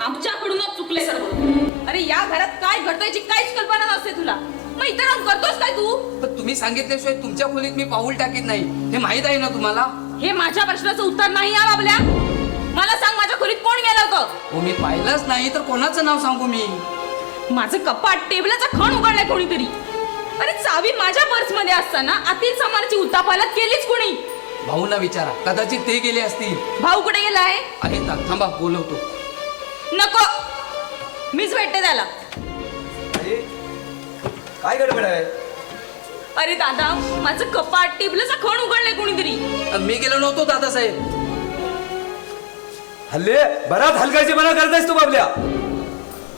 आमच्याकडूनच चुकले सर्व. अरे या घरात काय घडतंयची काहीच कल्पना नसते तुला. मग इतर करतोस काय तू? पण तुम्ही सांगितल्याशिवाय तुमच्या खोलीत मी पाऊल टाकीत नाही, हे माहित आहे ना तुम्हाला. हे माझ्या प्रश्नाचं उत्तर नाही या बाबल्या. मला सांग माझ्या खोलीत कोण गेलं होतं? हो मी पाहिलंच नाही तर कोणाचं नाव सांगू मी? माझं कपाट टेबलाचा खण उघडलाय कोणीतरी. अरे चावी माझ्या पर्स मध्ये असताना आतील सामानाची उतापालत केलीच कोणी? भाऊंना विचारा, कदाचित ते गेले असतील. भाऊ कुठे गेलाय? आहे का? थांबा बोलवतो. नको, मीच भेटते त्याला. काय गडबड आहे? अरे दादा, माझं कपाट टेबलाचा खण उघडलाय कोणीतरी. मी गेलो नव्हतो दादासाहेब. हल्ले बराच हलकायची मना करतायस तू बाबल्या.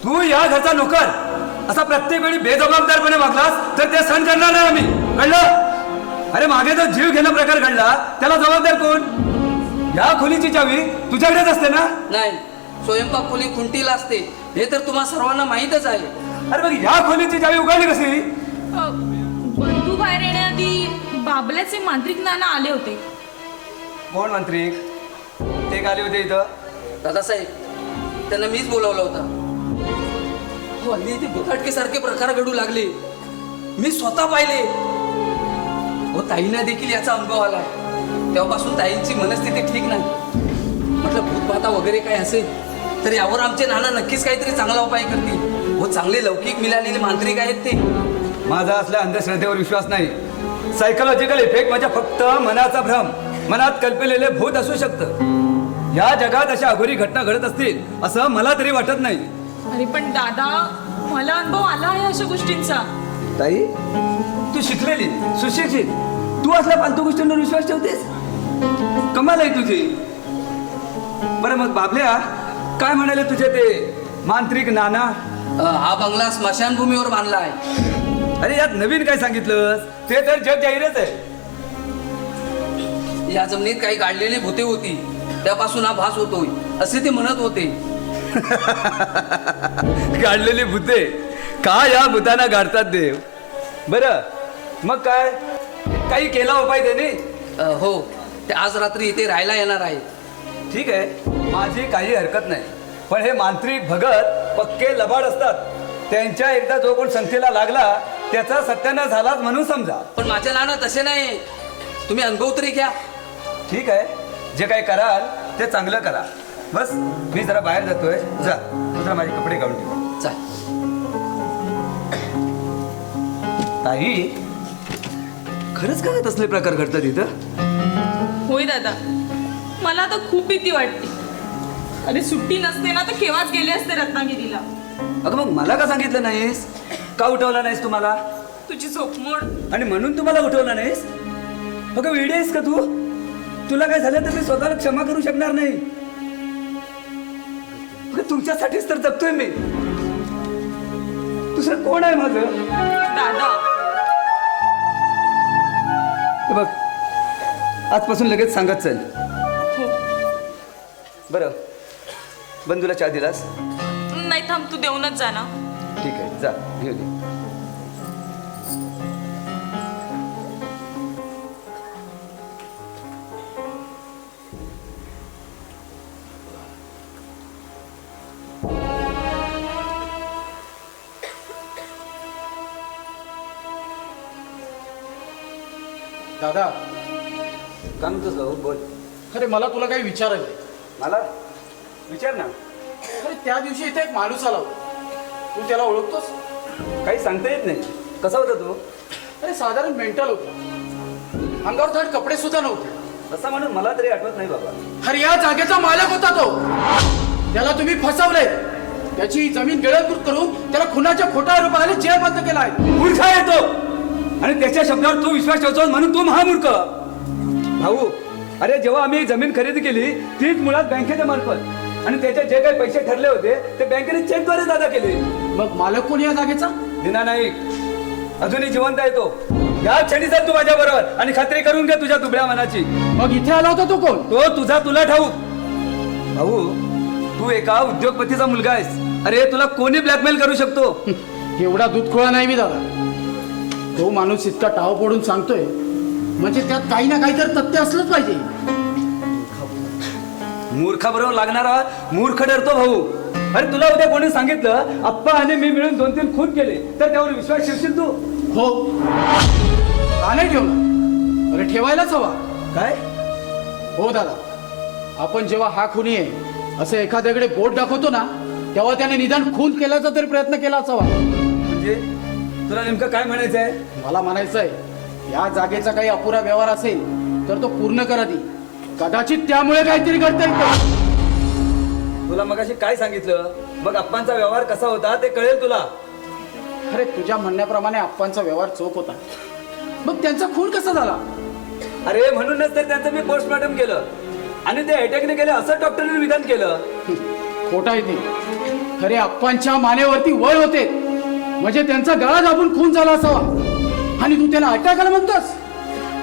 तू या घरचा नोकर असा प्रत्येक वेळी बेजबाबदारपणे वागलास तर ते सहन करणार नाही आम्ही, कळलं? अरे मागे जो जीव घेणं प्रकार घडला त्याला जबाबदार कोण? या खोलीची चावी तुझ्याकडेच असते ना? नाही, स्वयंपाक खोली खुंटीला असते, हे तर तुम्हा सर्वांना माहीतच आहे. अरे मग या खोलीची चावी उघडली कशी? बंधू बाहेर येण्याआधी बाबल्याचे मांत्रिक नाना आले होते. कोण मंत्रिक? ते आले होते इथं? दादासाहेब, त्यांना मीच बोलावलं होतं. हो, हल्ली इथे भुताटकेसारखे प्रकार घडू लागले, मी स्वतः पाहिले. हो, ताईंना देखील याचा अनुभव आला. तेव्हापासून ताईंची मनस्थिती ठीक नाही. म्हटलं भूतबाधा वगैरे काय असेल तर यावर आमचे नाना नक्कीच काहीतरी चांगला उपाय करतील. हो, चांगले लौकिक मिळालेले मांत्रिक आहेत ते. माझा असल्या अंधश्रद्धेवर विश्वास नाही. सायकोलॉजिकल इफेक्ट म्हणजे फक्त मनाचा भ्रम. मनात कल्पलेले भूत असू शकतं. या जगात अशा अघोरी घटना घडत असतील असं मला तरी वाटत नाही. अरे पण दादा, मला अनुभव आला आहे अशा गोष्टींचा. ताई, तू शिकलेली सुशिक्षित, तू असल्या फालतू गोष्टींवर विश्वास ठेवतेस? कमाल आहे तुझी. बरं मग बाबल्या, काय म्हणाले तुझे ते मांत्रिक नाना? हा बंगला स्मशानभूमीवर बांधला आहे. अरे यात नवीन काय सांगितलंस? ते तर जग जाहीरच आहे. या जमिनीत काही गाडलेली भूते होती, त्यापासून हा भास होतोय असे ते म्हणत होते. गाडलेली भूते का या भूतांना गाडतात देव? बरं मग काय, काही केला उपाय त्याने? हो, ते आज रात्री इथे राहायला येणार आहे. ठीक आहे, माझी काही हरकत नाही. पण हे मांत्रिक भगत पक्के लबाड असतात. त्यांच्या एकदा जो कोण संथेला लागला त्याचा सत्यानाश झालाच म्हणून समजा. पण माझ्या नाना तसे नाही. तुम्ही अनुभव तरी घ्या. ठीक आहे, जे काही कराल ते चांगलं करा. बस मी जरा बाहेर जातोय. जा, तू जरा माझे कपडे काढून ठेव. चाल. ताई, खरंच काय असले प्रकार घडतात इथं? होय दादा, मला आता खूप भीती वाटते. अरे सुट्टी नसते ना तर केव्हाच गेले असते रत्नागिरीला. अगं मग मला का सांगितलं नाहीस? का उठवला नाहीस तुम्हाला? तुझी झोपमोड. आणि म्हणून तुम्हाला उठवलं नाहीस? अगं वेडी आहेस का तू? तुला काय झालं तर मी स्वतःला क्षमा करू शकणार नाही. अगं तुमच्यासाठीच तर जगतोय मी. दुसरं कोण आहे माझं? दादा, हे बघ, आजपासून लगेच सांगत चल. हो. बरं, बंधूला चहा दिलास? नाही, थांब, तू देऊनच जा ना. ठीक आहे, जा घेऊ दे. दादा, काय म्हणतोस भाऊ? बोल. अरे मला तुला काही विचारायचं. मला विचार ना. अरे त्या दिवशी इथे एक माणूस आला होता, तू त्याला ओळखतोस? काही सांगता येत नाही. कसा होता तो? अरे साधारण मेंटल होता, अंगावर धड कपडे सुद्धा नव्हते. तसा म्हणून मला तरी आठवत नाही बाबा. अरे या जागेचा मालक होता तो. त्याला तुम्ही फसवले, त्याची जमीन गिळंकृत करून त्याला खुनाच्या खोट्या आरोपाने जेरबंद केला आहे. मूर्ख आहे तो, आणि त्याच्या शब्दावर तू विश्वास ठेवतोस म्हणून तू महामूर्ख. भाऊ, अरे जेव्हा आम्ही जमीन खरेदी केली तीच मुळात बँकेच्या मार्फत, आणि त्याचे जे काही पैसे ठरले होते ते बँकेने चेकद्वारे अदा केले. मग मालक कोण या जागेचा? दिना नाईक, अजूनही जिवंत आहे तो. या क्षणी चल तू माझ्या बरोबर आणि खात्री करून घे तुझ्या दुबळ्या मनाची. मग इथे आला होता तो कोण? तो तुझा तुला ठाऊक. भाऊ, तू एका उद्योगपतीचा मुलगा आहेस. अरे तुला कोणी ब्लॅकमेल करू शकतो? एवढा दूधखोळा नाही मी दादा. तो माणूस इतका टाव पडून सांगतोय म्हणजे त्यात काही ना काही तर तथ्य असलंच पाहिजे. मूर्खाबरोबर लागणारा मूर्ख ठरतो भाऊ. अरे तुला उद्या कोणी सांगितलं आप्पा आणि मी मिळून 2-3 खून केले तर त्यावर विश्वास ठेवशील तू? हो, का नाही ठेवला? अरे ठेवायलाच हवा. काय? हो दादा, आपण जेव्हा हा खुनी आहे असं एखाद्याकडे बोट दाखवतो ना, तेव्हा त्याने निदान खून केल्याचा तरी प्रयत्न केला असावा. म्हणजे तुला नेमकं काय म्हणायचं आहे? मला म्हणायचंय, या जागेचा काही अपुरा व्यवहार असेल तर तो पूर्ण करा दी. कदाचित त्यामुळे काहीतरी घडता येतं. तुला मगाशी काय सांगितलं? मग अप्पांचा व्यवहार कसा होता ते कळेल तुला. अरे तुझ्या म्हणण्याप्रमाणे आप्पांचा व्यवहार चोख होता, मग त्यांचा खून कसा झाला? अरे म्हणूनच तर त्यांचं मी पोस्टमॉर्टम केलं आणि ते अटॅकने केलं असं डॉक्टरने विधान केलं. खोटा आहे ते. खरे आप्पांच्या मानेवरती वळ होते, म्हणजे त्यांचा गळा दाबून खून झाला असावा. आणि तू त्याला अटॅक आला म्हणतोस?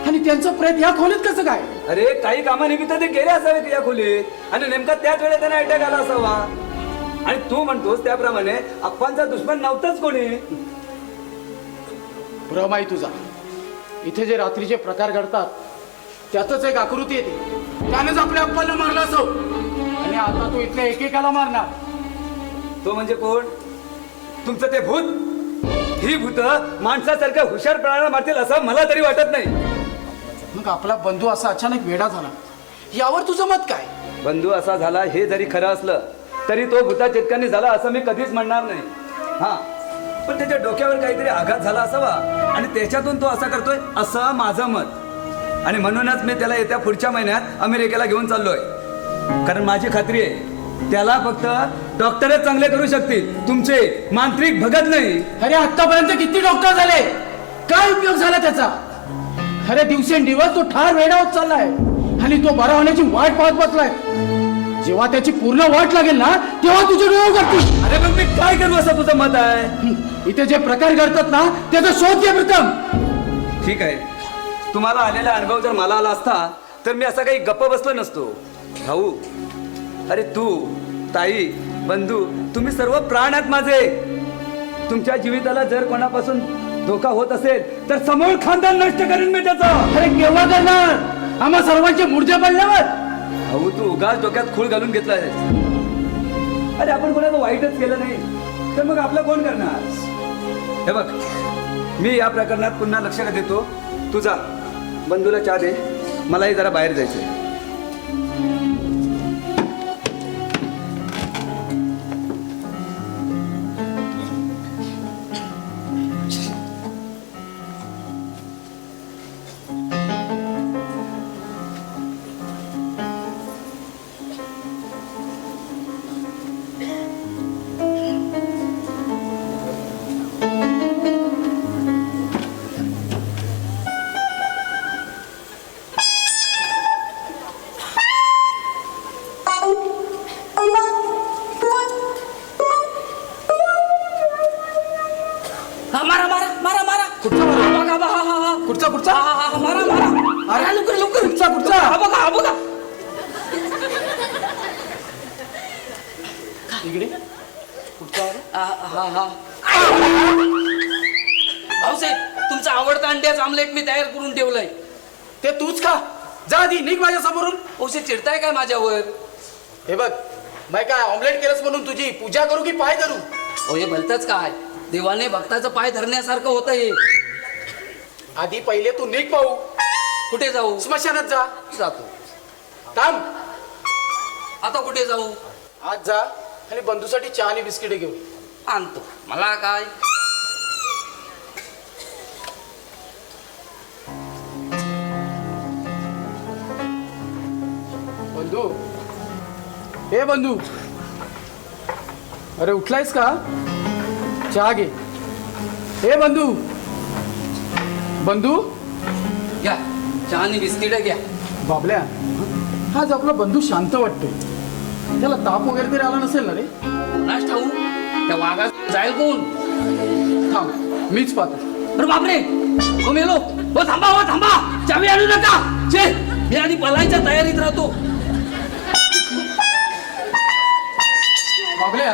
आणि त्यांचं प्रेत या खोलीत कसं काय? अरे काही कामानिमित्त ते गेले असावे या खोलीत आणि नेमका त्याच वेळेला त्यांना अटॅक आला असावा. आणि तू म्हणतोस त्याप्रमाणे अप्पांचा दुश्मन नव्हताच कोणी. भ्रम आहे तुझा. इथे जे रात्रीचे प्रकार घडतात त्यातच एक आकृती येते. त्यानेच आपल्या अप्पांना मारला असो, आणि आता तू इथल्या एकेकाला मारणार. तो म्हणजे कोण? तुमचं ते भूत? ही भूत माणसासारख्या हुशार प्राण्याला मारतील असं मला तरी वाटत नाही. मग आपला बंधू असा अचानक वेडा झाला, यावर तुझं मत काय? बंधू असा झाला हे जरी खरं असलं तरी तो भूता चेतकांनी झाला असं मी कधीच म्हणणार नाही. हा, पण त्याच्या डोक्यावर काहीतरी आघात झाला असावा आणि त्याच्यातून तो असा करतोय असं माझं मत. आणि म्हणूनच मी त्याला येत्या पुढच्या महिन्यात अमेरिकेला घेऊन चाललोय. कारण माझी खात्री आहे त्याला फक्त डॉक्टरच चांगले करू शकतील, तुमचे मांत्रिक भगत नाही. अरे आतापर्यंत किती डॉक्टर झाले, काय उपयोग झाला त्याचा? खरे दिवसेंदिवस तो ठार वेडा होत चाललाय आणि तो बरा होण्याची वाट पाहत बसलाय. जेव्हा त्याची पूर्ण वाट लागेल ना, तेव्हा तुझे डोळे करतील. अरे मग मी काय करू असं तुझं मत आहे? इथे जे प्रकार घडतात ना, त्याचा शोध घे प्रथम. ठीक आहे, तुम्हाला आलेला अनुभव जर मला आला असता तर मी असा काही गप्प बसलो नसतो. भाऊ, अरे तू, ताई, बंधू, तुम्ही सर्व प्राण आहात माझे. तुमच्या जीविताला जर कोणापासून धोका होत असेल तर समूळ खानदान नष्ट करेन मी त्याचा. अरे केव्हा करणार? आम्हा सर्वांचे मुर्दे पडल्यावर? भाऊ तू उगाच डोक्यात खूळ घालून घेतला आहेस. अरे आपण कोणाला वाईटच केलं नाही तर मग आपलं कोण करणार? हे बघ, मी या प्रकरणात पुन्हा लक्ष देतो. तू जा, बंधूला चहा दे, मलाही जरा बाहेर जायचंय. हा, मारा मारा मारा मारा. कुठचा मारा? बघा बघा, हा हा कुठचा कुठचा? हा हा, मारा मारा. अरे लवकर लवकर, कुठचा कुठचा? हा बघा, हा बघा. इकडे कुठचा? हा हा हा. भाऊसाहेब, तुमचा आवडता अंड्याचं आमलेट मी तयार करून ठेवलंय. ते तूच खा. जा आधी निघ माझ्या समोरून. औषध चिडताय काय माझ्यावर? हे बघ, बाय काय ऑमलेट केलंस म्हणून तुझी पूजा करू की पाय धरू? ओ हे भलतच काय, देवाने भक्ताचं पाय धरण्यासारखं होतं हे. आधी पहिले तू निघ पाहू. कुठे जाऊ? स्मशानात जा. जातो. थांब. आता कुठे जाऊ? आज जा आणि बंधूसाठी चहा आणि बिस्किटे घेऊन ये. आणतो. मला काय? बंधू, हे बंधू, अरे उठलायस का? चहा घे. हे बंधू, बंधू, घ्या चहा आणि बिस्किट घ्या. बाबल्या, आज आपला बंधू शांत वाटतोय. त्याला ताप वगैरे तरी आला नसेल ना रे? कोणास ठाऊ त्या वाघात जाईल कोण? थांब, मीच पाहतो. अरे बापरे, हो मेलो. हो थांबा, हो थांबा, चावी आणू नका. छे, मी आधी पलायच्या तयारीत राहतो. बाबल्या,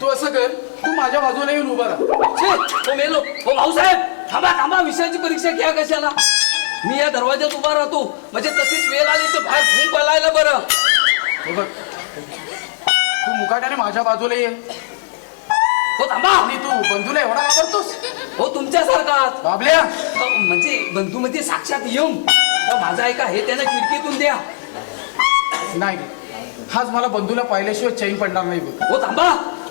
तू असं कर, तू माझ्या बाजूला येऊन उभा राहा. छे, हो मेलो. हो भाऊसाहेब, थांबा थांबा, विषयाची परीक्षा घ्या कशाला? मी या दरवाज्यात उभा राहतो, म्हणजे तशीच वेळ आली तर बाहेर फुंक पलायला बरं. हे बघ, तू मुकाट्याने माझ्या बाजूला ये. हो थांबा. आणि तू बंधूला एवढा वापरतोस? हो तुमच्यासारखाच. बाबल्या, म्हणजे बंधू म्हणजे साक्षात येऊन माझा ऐका हे त्यानं खिडकीतून द्या. नाही हाच मला बंधूला पाहिल्याशिवाय चैन पडणार नाही बघ. हो थांबा.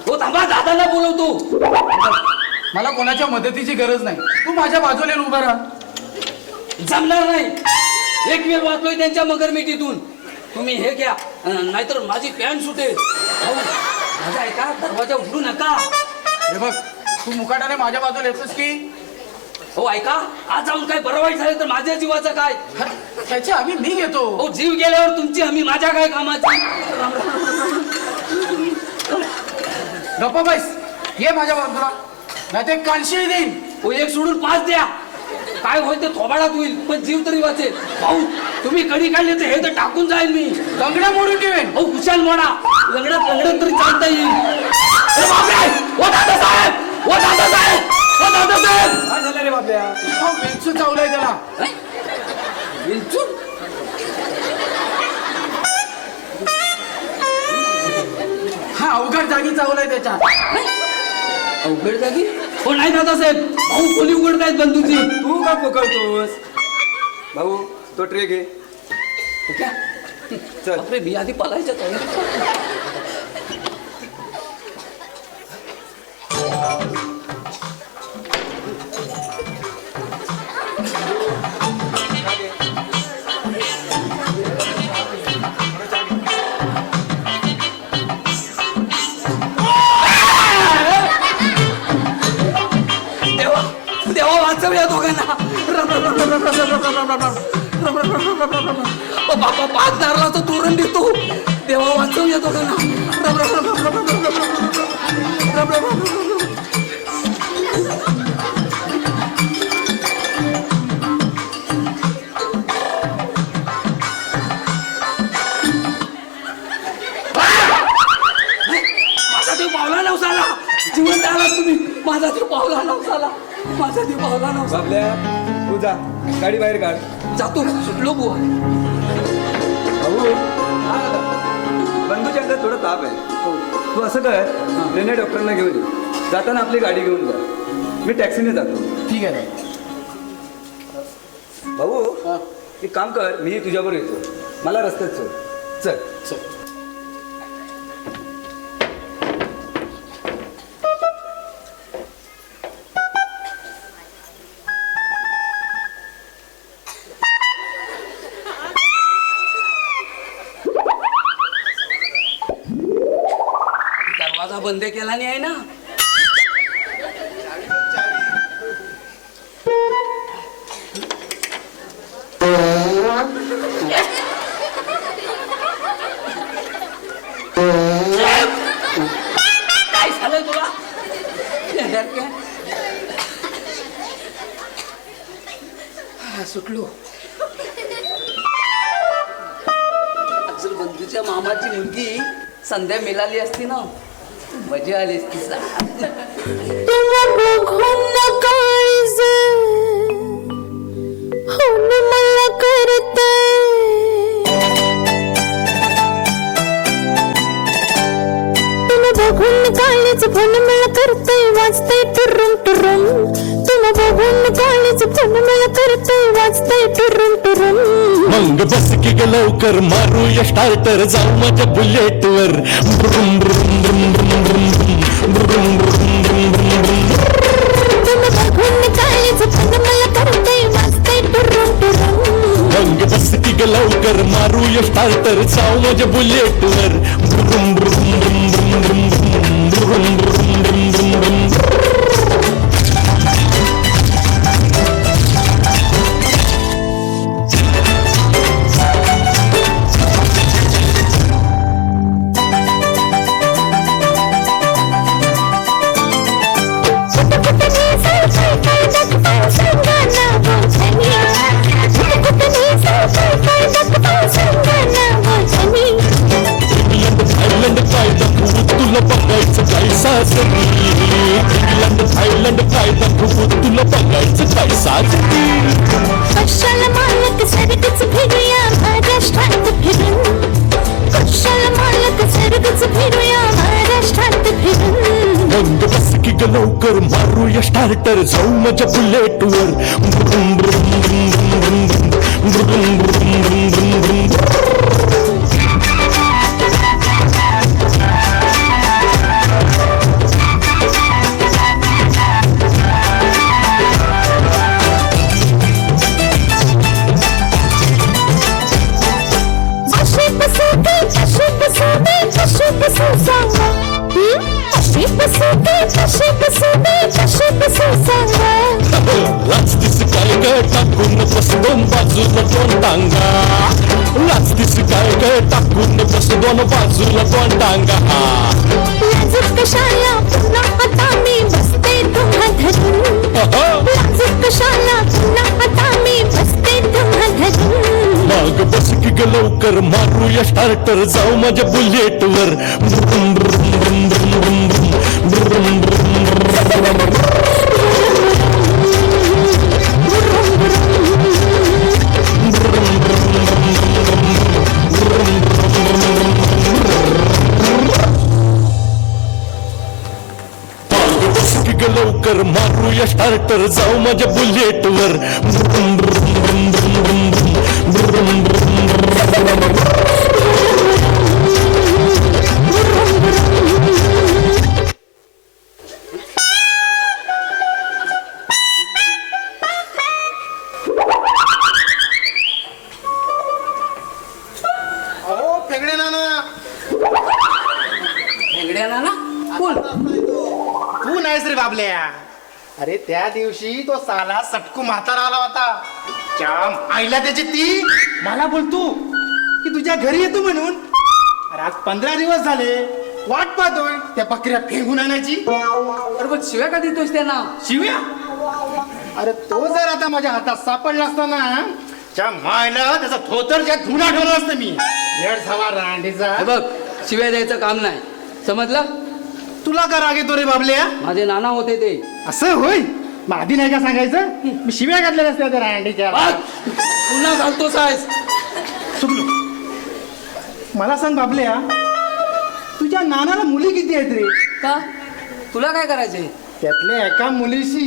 हो थांबा, दादाला बोलवतो. मला कोणाच्या मदतीची गरज नाही. तू माझ्या बाजूला येऊन उभा राहा. जमणार नाही. एक वेळ वाचलोय त्यांच्या मगरमिठीतून. तुम्ही हे घ्या, नाहीतर माझी पॅन्ट सुटेल. भाऊ, माझा ऐका, दरवाजा उघडू नका. हे बघ, तू मुकाट्याने माझ्या बाजूला येतोस की? हो ऐका, आज जाऊन काय बरं वाईट झालं तर माझ्या जीवाचं काय? त्याची हमी मी घेतो. हो जीव गेल्यावर तुमची हमी माझ्या काय कामाची? गप्पा बैस, ये माझ्या बाजूला, नाही ते कानशी देईन. हो एक सोडून 5 द्या. काय होईल ते थोबाडात होईल, पण जीव तरी वाचेल. भाऊ तुम्ही कडी काढली तर हे तर टाकून जाईल मी. लंगड्या मोडून ठेवेन. हो कुशाल मोडा. लंगडत तरी चालता येईल. अरे बापरे! ओ दादासाहेब! ओ दादासाहेब! ओ दादासाहेब! काय झालं रे बाबल्या? हा वेलचू चावलाय त्याला. काय? विंचू? हा अवघड जागी चावलाय त्याच्या. अवघड जागी? हो नाही दादासाहेब, भाऊ खोली उघडतायत बंधूची. तू का पोकळतोस? भाऊ तो ट्रे घे. क्या? चल. बापरे, मी आधी पलायच्या तयारीत. देवा देवा वाचव या दोघांना. बाबा 5 नारळाचं तोरण देतो. देवा वाचव या दोघांना. माझा देव पावला नवसाला. जिवंत आलात तुम्ही. माझा देव पावला नवसाला. माझा देव पावला नवसा. बाबल्या तू जा, गाडी बाहेर काढ. जातो, सुटलो बुवा. भाऊ बंधूच्या अंगात थोडा ताप आहे. तू असं कर, रेने डॉक्टरना घेऊन ये. जाताना आपली गाडी घेऊन जा. मी टॅक्सीने जातो. ठीक आहे. भाऊ हा. एक काम कर, मी तुझ्याबरोबर येतो. मला रस्त्यात सोड. चल. चल. दरवाजा बंद केला नाही आहे ना. काय झालंय तुला? सुटलो. अफजल बंधूच्या मामाची मुलगी संध्या मिळाली असती ना, मजा आली असती. तुला बघून काळीज होऊन मला करतंय. तुला बघून काळीज फोन मला करतंय, वाजतंय टुरुम टुरुम. तुला बघून काळीज फोन मला करतंय, वाजतंय टुरुम टुरुम. मग बस की ग लवकर, मारूया स्टार्टर, जाऊ माझ्या बुलेटवर. ब्रुम ब्रुम ब्रुम ब्रुम ब्रुम ब्रुम ब्रुम ब्रुम ब्रुम ब्रुम. तुला बघून काळीज फोन मला करतंय, वाजतंय टुरुम टुरुम. मग बस की ग लवकर, मारूया स्टार्टर, जाऊ माझ्या बुलेटवर. ब्रुम ब्रुम ब्रुम ब्रुम ब्रुम ब्रुम ब्रुम ब्रुम ब्रुम ब्रुम. तुला बघायचं काय सासरी. इंग्लंड थायलंड काय दाखवू, तुला बघायचं काय सासरी. कशाला मालक सारखंच फिरूया महाराष्ट्रात फिरून. कशाला मालक सर्गच फिरूया महाराष्ट्रात फिरून मग बस की ग लवकर मारूया स्टार्टर जाऊ माझ्या बुलेटवर ब्रुम, ब्रुम, ब्रुम, ब्रुम, ब्रुम, ब्रुम, ब्रुम, ब्रुम, ब्रुम, ब्रुम. अशी बसू दे कशी बसू दे कशी बसू सांगा अशी बसू दे कशी बसू दे कशी बसू सांगा लाचतीस काय ग टाकून बस दोन बाजूला दोन टांगा लाचतीस काय ग टाकून बस दोन बाजूला दोन टांगा लाजत कशाला पुन्हा आता मी बसते तुम्हा धरून लाजत कशाला पुन्हा आता मी बसते तुम्हा धरून मग बस की ग लवकर मारूया स्टार्टर जाऊ माझ्या बुलेटवर ब्रुम, ब्रुम, ब्रुम, ब्रुम, ब्रुम, ब्रुम, ब्रुम, ब्रुम, ब्रुम. लवकर मारूया स्टार्टर जाऊ माझ्या बुलेटवर ब्रुम, ब्रुम, ब्रुम, ब्रुम, ब्रुम, ब्रुम, ब्रुम, ब्रुम. अहो फेगडे नाना हेंगड्या ना कोण तू नाहीस रे बाबल्या अरे त्या दिवशी तो साला सटकू म्हातारा आला होता जाम आईला त्याची ती मला बोलतो की तुझ्या घरी येतो म्हणून अरे आज 15 दिवस झाले वाट पाहतोय त्या बकऱ्या फेगून आणायची अरे पण शिव्या का देतोयस त्यांना शिव्या अरे तो जर आता माझ्या हातात सापडला असता ना त्या मायला त्याचा थोतर ज्या धुणा ठेवला असतं मी येड सवा रांडीचा हे बघ शिव्या द्यायचं काम नाही समजलं तुला का राग येतो रे बाबल्या माझे नाना होते ते असं होय मग आधी नाही का सांगायचं मी शिव्या घातल्या असत्या त्या रांडीच्या बघ, पुन्हा घालतोस आहेस चुकलो मला सांग बाबल्या तुझ्या नानाला मुली किती आहेत रे का तुला काय करायचंय त्यातल्या एका मुलीशी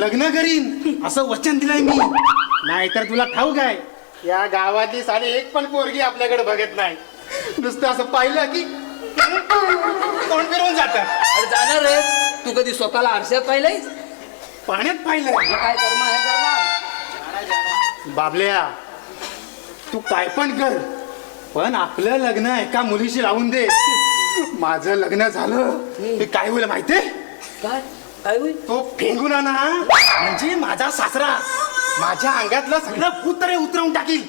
लग्न करीन असं वचन दिलंय मी नाहीतर तुला ठाऊक आहे या गावातली साडी एक पण पोरगी आपल्याकडे बघत नाही नुसतं असं पाहिलं की तोंड फिरवून जात अरे जाणारच तू कधी स्वतःला आरशात पाहिलंय पाण्यात पाहिलं काय कर्म आहे करणार बाबल्या तू काय पण कर पण आपलं लग्न एका मुलीशी लावून दे माझं लग्न झालं ते काय होईल माहितीये काय काय होईल तो फेंगून आणा म्हणजे माझा सासरा माझ्या अंगातलं सगळं भूतरे उतरवून टाकील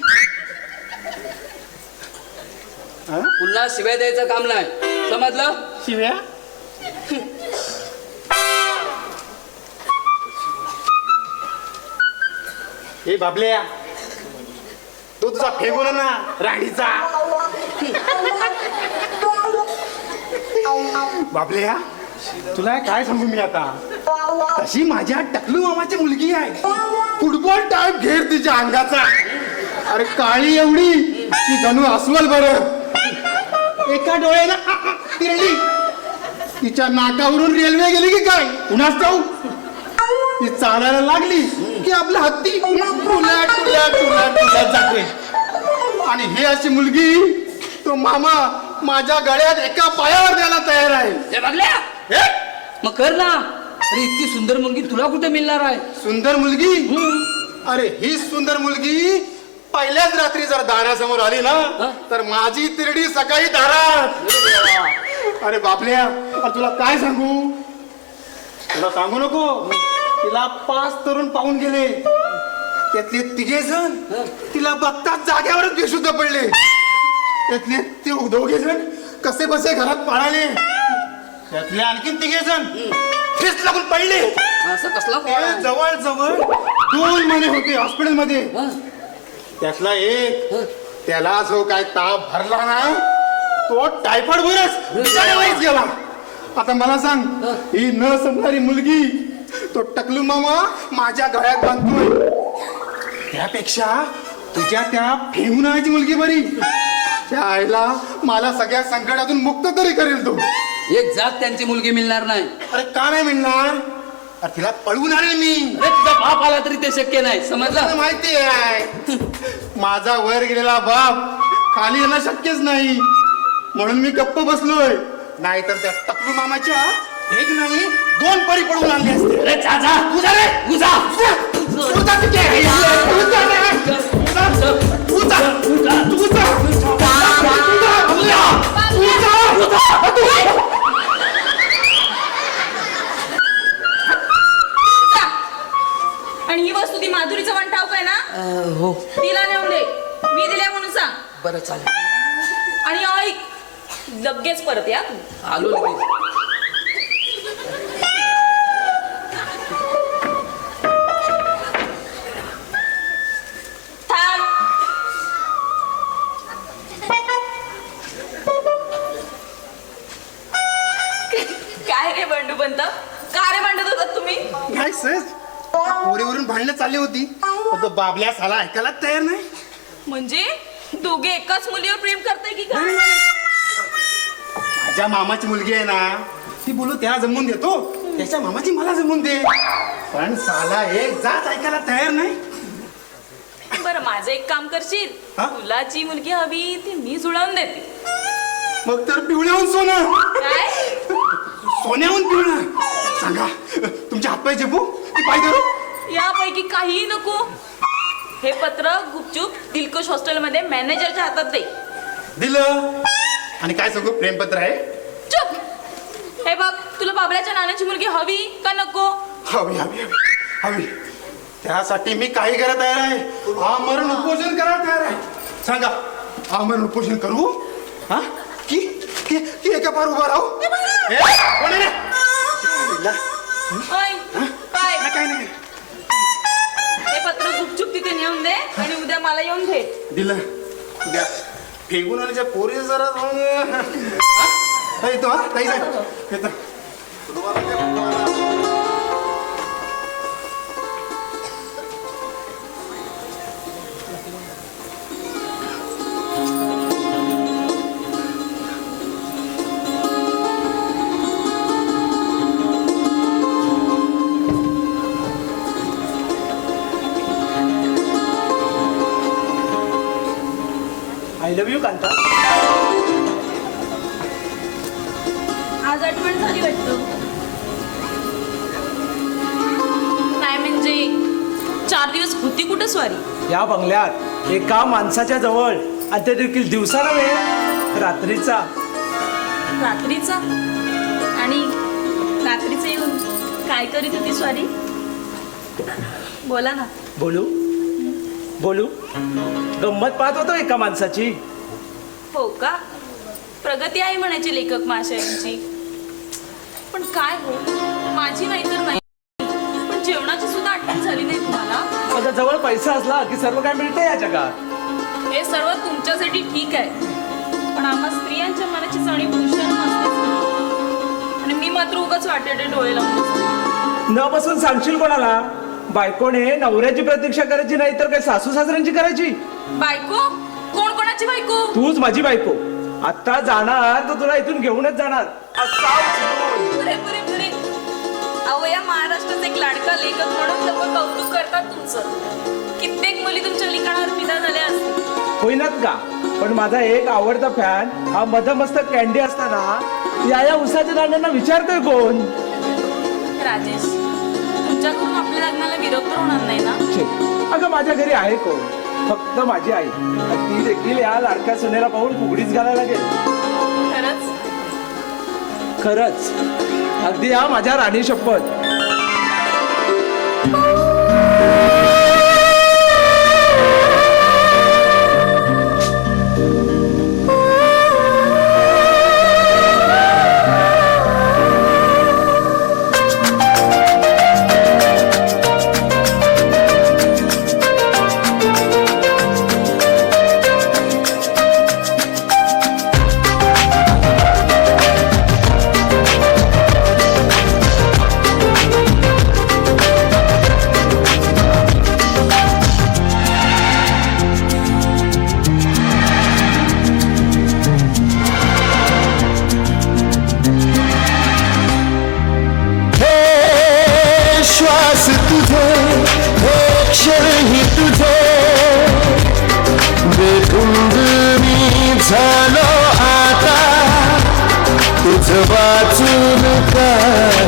पुन्हा शिव्या द्यायचं काम नाही समजलं शिव्या हे बाबल्या तो तुझा फेगून ना राणीचा बाबल्या तुला काय सांगू मी आता तशी माझ्या टकलू मामाची मुलगी आहे फुटबॉल टाईप घेर तिच्या अंगाचा अरे काळी एवढी की जणू अस्वल बरं एका डोळ्याला तिरली तिच्या नाकावरून रेल्वे गेली की काय कुणाच जाऊ ती चालायला लागली की आपला हत्ती टुल्या टुल्या टुल्या टुल्या जाते आणि ही अशी मुलगी तो मामा माझ्या गळ्यात एका पायावर द्यायला तयार आहे हे बघल्या हे? मग कर ना अरे इतकी सुंदर मुलगी तुला कुठे मिळणार आहे सुंदर मुलगी अरे ही सुंदर मुलगी पहिल्याच रात्री जर दारासमोर आली ना तर माझी तिरडी सकाळी दारात अरे बापल्या अरे तुला काय सांगू तुला सांगू नको तिला 5 तरुण पाहून गेले त्यातले 3 जण तिला बघताच जाग्यावरच बेशुद्ध पडले त्यातले ते 2 जण कसे बसे घरात पळाले त्यातले आणखीन 3 जण ठेच लागून पडले असं कसला कोण आहे? जवळ जवळ 2 महिने होते हॉस्पिटलमध्ये त्यातला एक त्याला जो काय ताप भरला ना तो टायफॉइड वरच गेला आता मला सांग ही न समजणारी मुलगी तो टकलू मामा माझ्या गळ्यात बांधतोय त्यापेक्षा तुझ्या त्या फेगून आणायची मुलगी बरी त्या आईला मला सगळ्या संकटातून मुक्त तरी करेल तो. एक जात त्यांची मुलगी मिळणार नाही. अरे का नाही मिळणार? अरे तिला पळवून आणेल मी. अरे तुझा बाप आला तरी ते शक्य नाही, समजलं? मला माहिती आहे माझा वर गेलेला बाप खाली येणं शक्यच नाही, म्हणून मी गप्प बसलोय. नाहीतर त्या टकलू मामाच्या एक नाही 2 परी पळवून आणले असते. अरे जा जा, तू जा रे, तू जा. तू जा तिथे. तू जा रे. तू जा. तू जा. तू जा. तू जा. आणि ही वस्तू ती माधुरीचं वन ठाऊक आहे ना? हो तिला नेऊन दे, मी दिल्या म्हणून सांग. बरं चालेल. आणि ऐक, लगेच परत या तू. आलो लगेच. थांब. काय रे बंडू पंत, का रे भांडत होतात तुम्ही? नाही सहज पोरीवरून भांडणं चालली होती, पण तो बाबल्या साला ऐकायला तयार नाही. म्हणजे दोघे एकाच मुलीवर प्रेम करताय की काय? माझ्या मामाची मुलगी आहे ना, ती बोलू त्याला जमवून देतो, त्याच्या मामाची मला जमवून दे. पण साला एक जात ऐकायला तयार नाही. बरं, माझं एक काम करशील? हा? तुला जी मुलगी हवी ती मी जुळवून देते. मग तर पिवळ्याहून सोनं, काय? सोन्याहून पिवळं. सांगा तुमचे हातपाय झेपू ती पाय धरू. यापैकी काहीही नको. हे पत्र गुपचूप दिलखुश हॉस्टेलमध्ये मॅनेजरच्या हातात दे. दिलं. आणि काय सांगू, प्रेमपत्र आहे. चुप. हे बघ, तुला बाबल्याच्या नानाची मुलगी हवी का नको? हवी हवी हवी हवी. त्यासाठी मी काही करायला तयार आहे. आमरण उपोषण करायला तयार आहे. सांगा, आमरण उपोषण करू हा की की की एका पार उभा राहू? ए, कोण आहे रे? हिला? ओय, काय? काय नाही. हे पत्र गुपचूप तिथे नेऊन दे आणि उद्या मला येऊन भेट. दिलं. द्या. फेकून आल्याच्या पोरी जरा येतो हा काही येतो. I love you Kanta. आज आठवण झाली वाटतं. काय म्हणजे 4 दिवस होती कुठं स्वारी? या बंगल्यात एका माणसाच्या जवळ, आणि ते देखील दिवसाला वेळ, रात्रीचा. रात्रीचा? आणि रात्रीचं येऊन काय करीत होती स्वारी? बोला ना. बोलू बोलू. गंमत पाहत होतो एका माणसाची. हो का? प्रगती आहे म्हणायची लेखक महाशयांची. पण काय हो, माझी नाही तर नाही, पण जेवणाची सुद्धा आठवण झाली नाही तुम्हाला? माझ्या जवळ पैसा असला की सर्व काय मिळते या जगात. हे सर्व तुमच्यासाठी ठीक आहे, पण आम्हा स्त्रियांच्या मनाची जाणीव पुरुषांना नसतेच. आणि मी मात्र उगाच वाटेटे डोळे लावून बसते. न बसून सांगशील कोणाला? बायकोने नवऱ्याची प्रतीक्षा करायची नाही तर काय सासू सासऱ्यांची करायची? बायको? कोण कोणाची बायको? तूच माझी बायको. आता जाणार तर तुला इथून घेऊनच जाणार. पुरे पुरे पुरे. अहो, या महाराष्ट्राचा एक लाडका लेखक म्हणून लोक कौतुक करतात तुमचं. कित्येक मुली तुमच्या लिखाणावर फिदा झाल्या असतील. होईनात का? पण माझा एक आवडता फॅन हा मधमस्तक कॅन्डी असताना या उसाच्या दांड्यांना विचारतोय कोण? राजेश, तुमच्याकडून आपल्या लग्नाला विरोध तर होणार नाही ना? छे, अगं माझ्या घरी आहे कोण? फक्त माझी आई. आणि ती देखील या लाडक्या सुनेला पाहून फुगडीच घालायला लागेल. खरंच? खरंच, अगदी हा माझ्या राणी शपथ.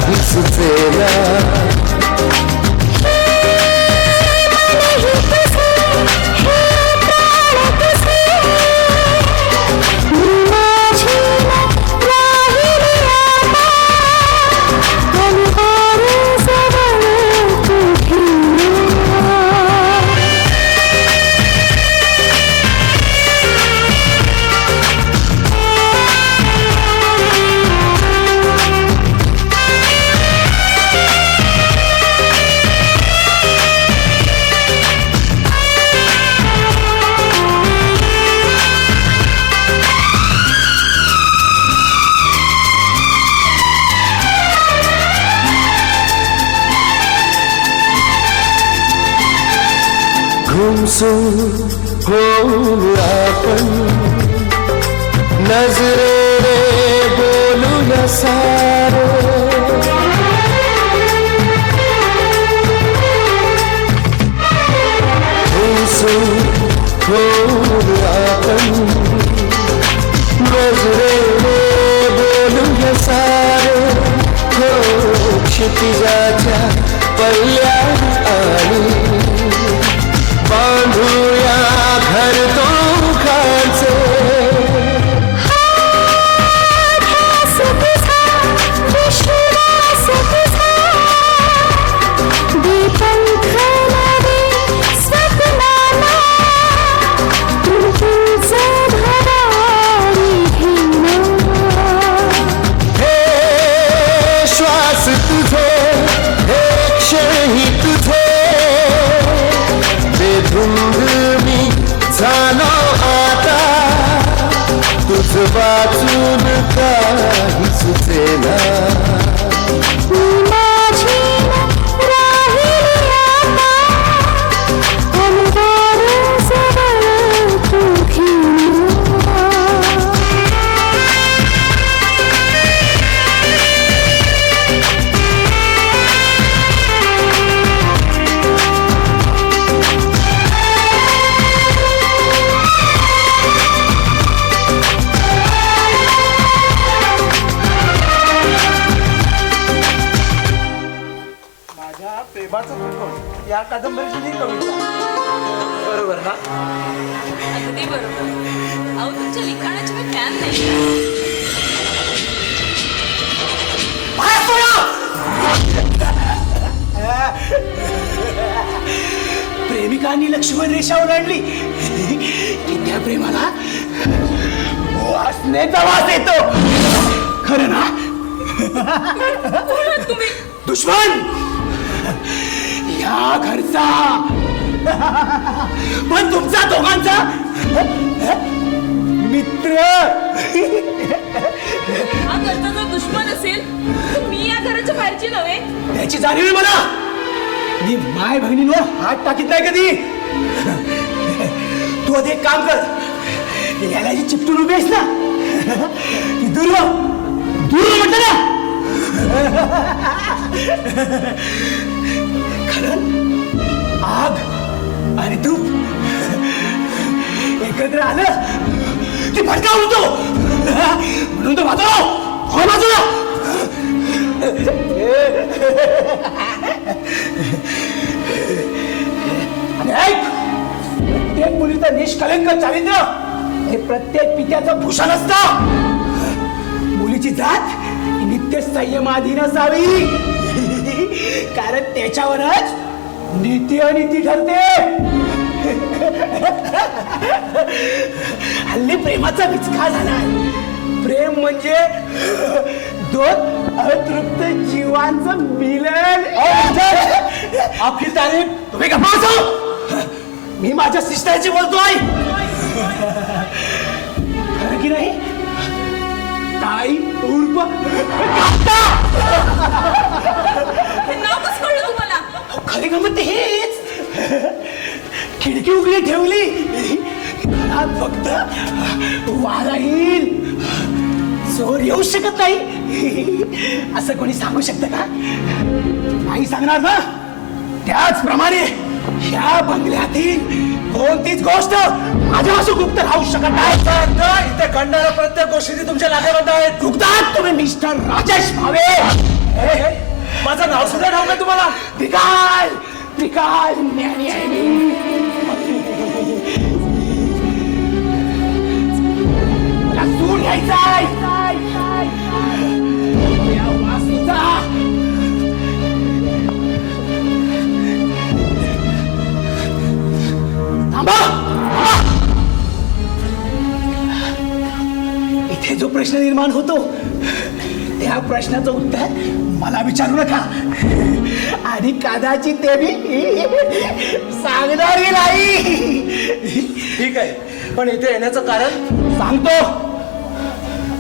काही सुचेना गुमसुम होऊन आपण नजरेने बोलूया सारे गुमसुम होऊन आपण नजरेने बोलूया सारे हो क्षितिजाच्या पल्ल्यात आणि बांधूया घर दोघांचे हे श्वास तुझे हे क्षणही तुझे बेधुंद मी झालो आता तुझ वाचून काही सुचेना प्रेमाचं त्रिकोण या कादंबरीची कविता बरोबर ना? अगदी बरोबर. अहो तुमच्या लिखाणाची मी फॅन नाही. प्रेमिकांनी लक्ष्मण रेषा ओलांडली की त्या प्रेमाला वासनेचा वास येतो. खरं ना? तुम्ही दुश्मन या घरचा पण तुमचा दोघांचा मित्र. हा घरचा जर दुश्मन असेल तर मी या घराच्या बाहेरची नव्हे. त्याची जाणीव आहे मला. मी माय बहिणींवर हात टाकीत नाही कधी. तू आधी एक काम कर, याला जी चिपटून उभी आहेस ना ती दूर हो. दूर हो म्हटलं ना. खरं आग आणि तूप एकत्र आलं की भडका होतो. म्हणून तो वाचव हो बाजूला. आणि ऐक, प्रत्येक मुलीचं निष्कलंक चारित्र्य हे प्रत्येक पित्याचं भूषण असतं. मुलीची जात ही नित्य संयमाधीन असावी, कारण त्याच्यावरच नीती अनिती ठरते. हल्ली प्रेमाचा विचका झालाय. प्रेम म्हणजे दोन अतृप्त जीवांचं मिलन. आपली तारीफ तुम्ही गप्पा बसा. मी माझ्या सिस्टरची बोलतोय. खरं की नाही? ताई उर्फ काका. हे नाव कसं कळलं तुम्हाला? खरे का म्हणते हेच. खिडकी उघडी ठेवली घरात फक्त वारा येईल, चोर येऊ शकत नाही असं कोणी सांगू शकतं का? नाही सांगणार ना. त्याचप्रमाणे ह्या बंगल्यातील कोणतीच गोष्ट माझ्यापासून गुप्त राहू शकत नाही. इथे घडणाऱ्या प्रत्येक गोष्टी तुमच्या लागेबंद आहेत. तुम्ही मिस्टर राजेश भावे. तुम्हाला निकाल निकाल ज्ञानी आहे मी. मला सून घ्यायचाय या वास्तूचा. थांबा. इथे जो प्रश्न निर्माण होतो त्या प्रश्नाचं उत्तर मला विचारू नका आणि कदाचित ते मी सांगणारही नाही. ठीक आहे, पण इथे येण्याचं कारण सांगतो.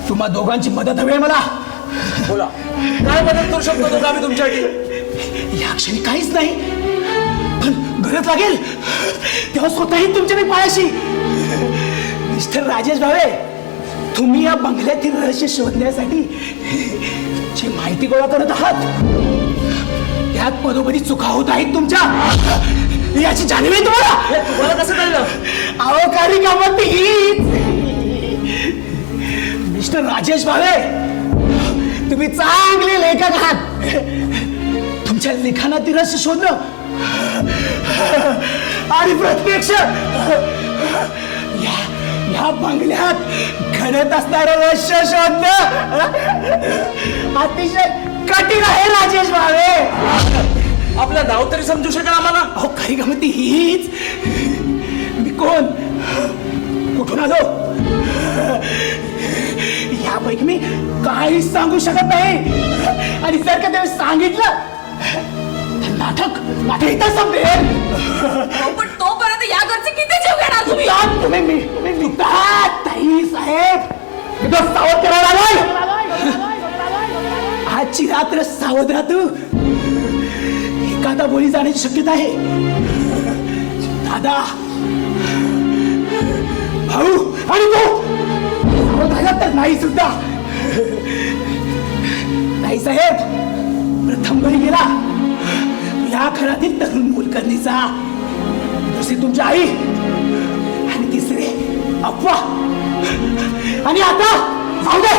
तुम्हा दोघांची मदत हवी आहे मला. बोला, काय मदत करू शकतो तो आम्ही तुमच्यासाठी? या क्षणी काहीच नाही, पण गरज लागेल तेव्हा स्वतःही तुमच्या मी पायाशी. मिस्टर राजेश भावे, तुम्ही या बंगल्यातील रहस्य शोधण्यासाठी जी माहिती गोळा करत आहात त्यात पदोपदी चुका होत आहेत तुमच्या. याची जाणीव आहे तुम्हाला? तुम्हाला कसं कळलं? अहो कारी कामत हीच. मिस्टर राजेश भावे, तुम्ही चांगले लेखक आहात. तुमच्या लिखाणातील रहस्य शोधणं आणि प्रत्यक्ष या बंगल्यात घडत असणारं रहस्य शोधणं अतिशय कठीण आहे राजेश भावे. आपलं नाव तरी समजू शकाल आम्हाला? अहो खरी गमती हीच. मी कोण, कुठून आलो यापैकी मी काहीच सांगू शकत नाही. आणि जर का तुम्ही सांगितलं तर नाटक इथं संपेल. पण तोपर्यंत या घरचे किती जीव घेणार तुम्ही? तुम्ही निघतात ताई साहेब. इथं सावध करायला लागेल. आजची रात्र सावध राहतो. एखादा बोली जाण्याची शक्यता आहे. दादा, भाऊ आणि तो सावध राहिला तर नाही सुद्धा. ताई साहेब, प्रथम बळी गेला या घरातील तरुण कुलकर्णीचा. दुसरी तुमची आई आणि तिसरे अप्पा. आणि आता जाऊ दे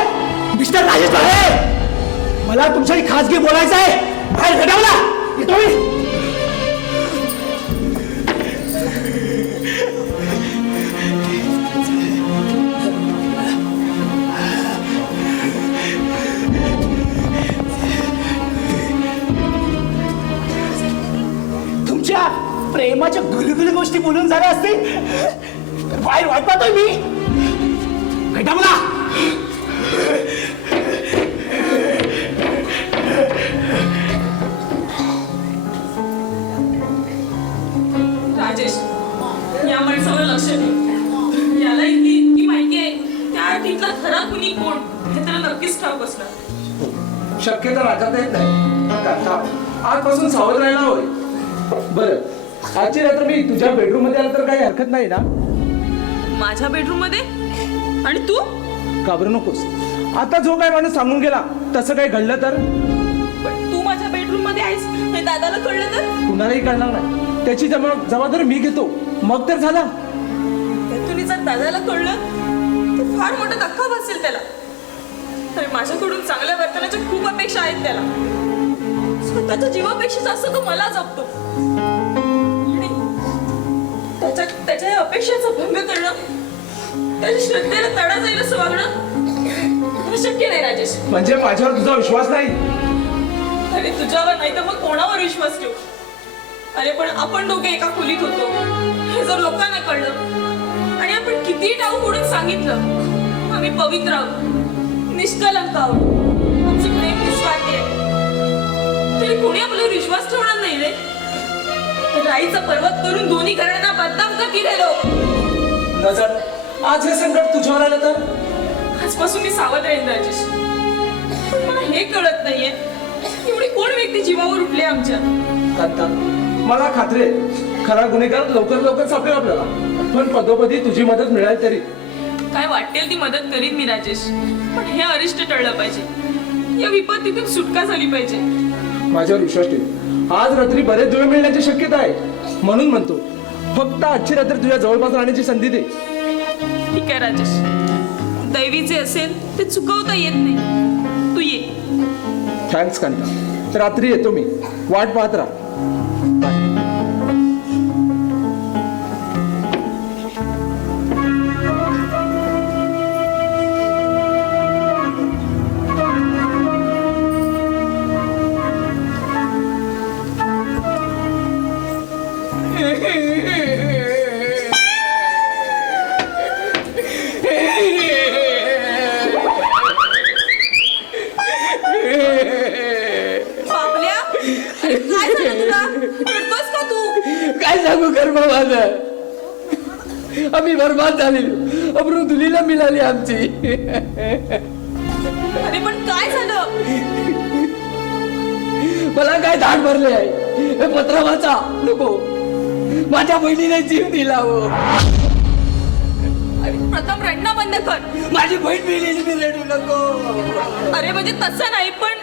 मिस्टर राजेश भावे, मला तुमच्याशी खासगी बोलायचं आहे. बाहेर भेटा मला. येतो मी. तुमच्या प्रेमाच्या गुलगुल गोष्टी बोलून झाल्या असतील तर बाहेर वाट पाहतोय मी. भेटा मला. राजेश, या माणसावर लक्ष दे. याला इतकी माहिती आहे त्या तिथला खरा कुणी कोण हे त्याला नक्कीच ठाऊक असणार. शक्यता राजात येत नाही. आजपासून सावध राहायला हवंय. बरं, आजची रात्र मी तुझ्या बेडरूम मध्ये आलं तर काही हरकत नाही ना? माझ्या बेडरूम मध्ये? आणि तू? घाबरू नकोस. आता जो काय माणूस सांगून गेला तसं काही घडलं तर? पण तू माझ्या बेडरूम मध्ये आहेस हे दादाला कळलं तर? कुणालाही कळणार नाही. त्याची जबाबदारी मी घेतो. मग तर झाला. तुम्ही जर दादाला कळलं तर फार मोठा धक्का बसेल त्याला. तरी माझ्याकडून चांगल्या वर्तनाच्या खूप अपेक्षा आहेत त्याला. स्वतःच्या जीवापेक्षा जास्त तो मला जपतो. आणि त्याच्या या अपेक्षेचा भंग करणं, त्याच्या श्रद्धेला तडा जाईल असं वागणं शक्य नाही राजेश. म्हणजे माझ्यावर तुझा विश्वास नाही? अरे तुझ्यावर नाही तर मग कोणावर विश्वास ठेवू? अरे पण आपण दोघे एका खोलीत होतो हे जर लोकांना कळलं आणि आपण किती टाऊ फोडून सांगितलं आम्ही पवित्र आहोत, निष्कलंक आहोत, आमचं प्रेम निस्वार्थी आहे, तरी कोणी आपल्यावर विश्वास ठेवणार नाही रे. राईचा पर्वत करून दोन्ही घरांना बदनाम का केलेलो. नजर, आज हे संकट तुझ्यावर आलं तर? आजपासून मी सावध राहीन राजेश. पण मला हे कळत नाहीये एवढी कोण व्यक्ती जीवावर उठली आमच्या. कांता, मला खात्री आहे खरा गुन्हेगार लवकर सापडेल आपल्याला. पण पदोपदी तुझी मदत मिळाली तरी काय वाटेल ती मदत करीन मी राजेश. पण हे अरिष्ट टळलं पाहिजे. या विपत्तीतून सुटका झाली पाहिजे. माझ्यावर विश्वास ठेव. आज रात्री बरेच वेळ मिळण्याची शक्यता आहे. म्हणून म्हणतो फक्त आजची रात्र तुझ्या जवळपास राहण्याची संधी दे. ठीक आहे राजेश. दैवी जे असेल ते चुकवता येत नाही. तू ये. थँक्स कांता. रात्री येतो मी, वाट पाहत राहा. बाबल्या, अरे काय झालं तुला? रडतोयस का तू? काय सांगू कर्म माझं, आम्ही बरबाद झाली, अब्रू धुलीला मिळाली आमची. अरे पण काय झालं? मला काय धाड भरले आहे, हे पत्र वाचा. नको, माझ्या बहिणीने जीव दिला हो. अरे प्रथम रडणं बंद कर. माझी बहीण मिळेल, मी रडू नको. अरे म्हणजे तसं नाही, पण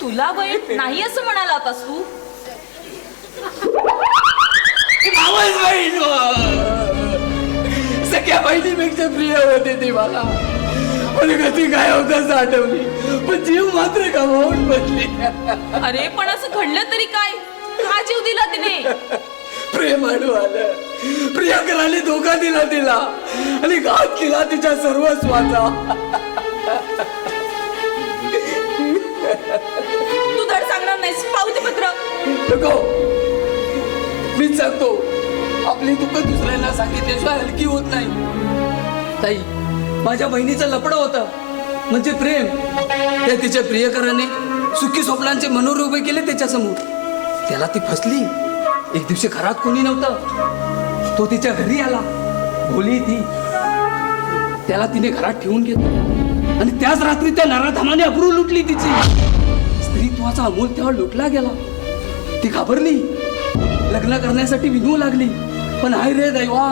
तुला बहीण नाही असं म्हणाला होतास तू. मावस बहीण सगळ्या बहिणीपेक्षा प्रिय होते ती मला. पण कधी काय होतं आठवली, पण जीव मात्र गमावून बसली. अरे पण असं घडलं तरी काय? का जीव दिला तिने? प्रेमाणू आलं, प्रियकराने धोका दिला तिला आणि घात केला तिच्या सर्वस्वाचा. तू धड सांगणार नाहीस? पाहू ते पत्र. नको, मीच सांगतो. आपली दुःख दुसऱ्यांना सांगितल्याशिवाय हलकी होत नाही. ताई, माझ्या बहिणीचं लपडं होतं म्हणजे प्रेम. ते तिच्या प्रियकराने सुखी स्वप्नांचे मनोरे उभे केले त्याच्यासमोर. त्याला ती फसली. एक दिवशी घरात कोणी नव्हतं, तो तिच्या घरी आला. बोली ती, त्याला तिने घरात ठेवून घेतलं आणि त्याच रात्री त्या नराधमाने अब्रू लुटली तिची. स्त्रीत्वाचा अमोल तेव्हा लुटला गेला. ती घाबरली, लग्न करण्यासाठी विनवू लागली. पण हाय रे दैवा,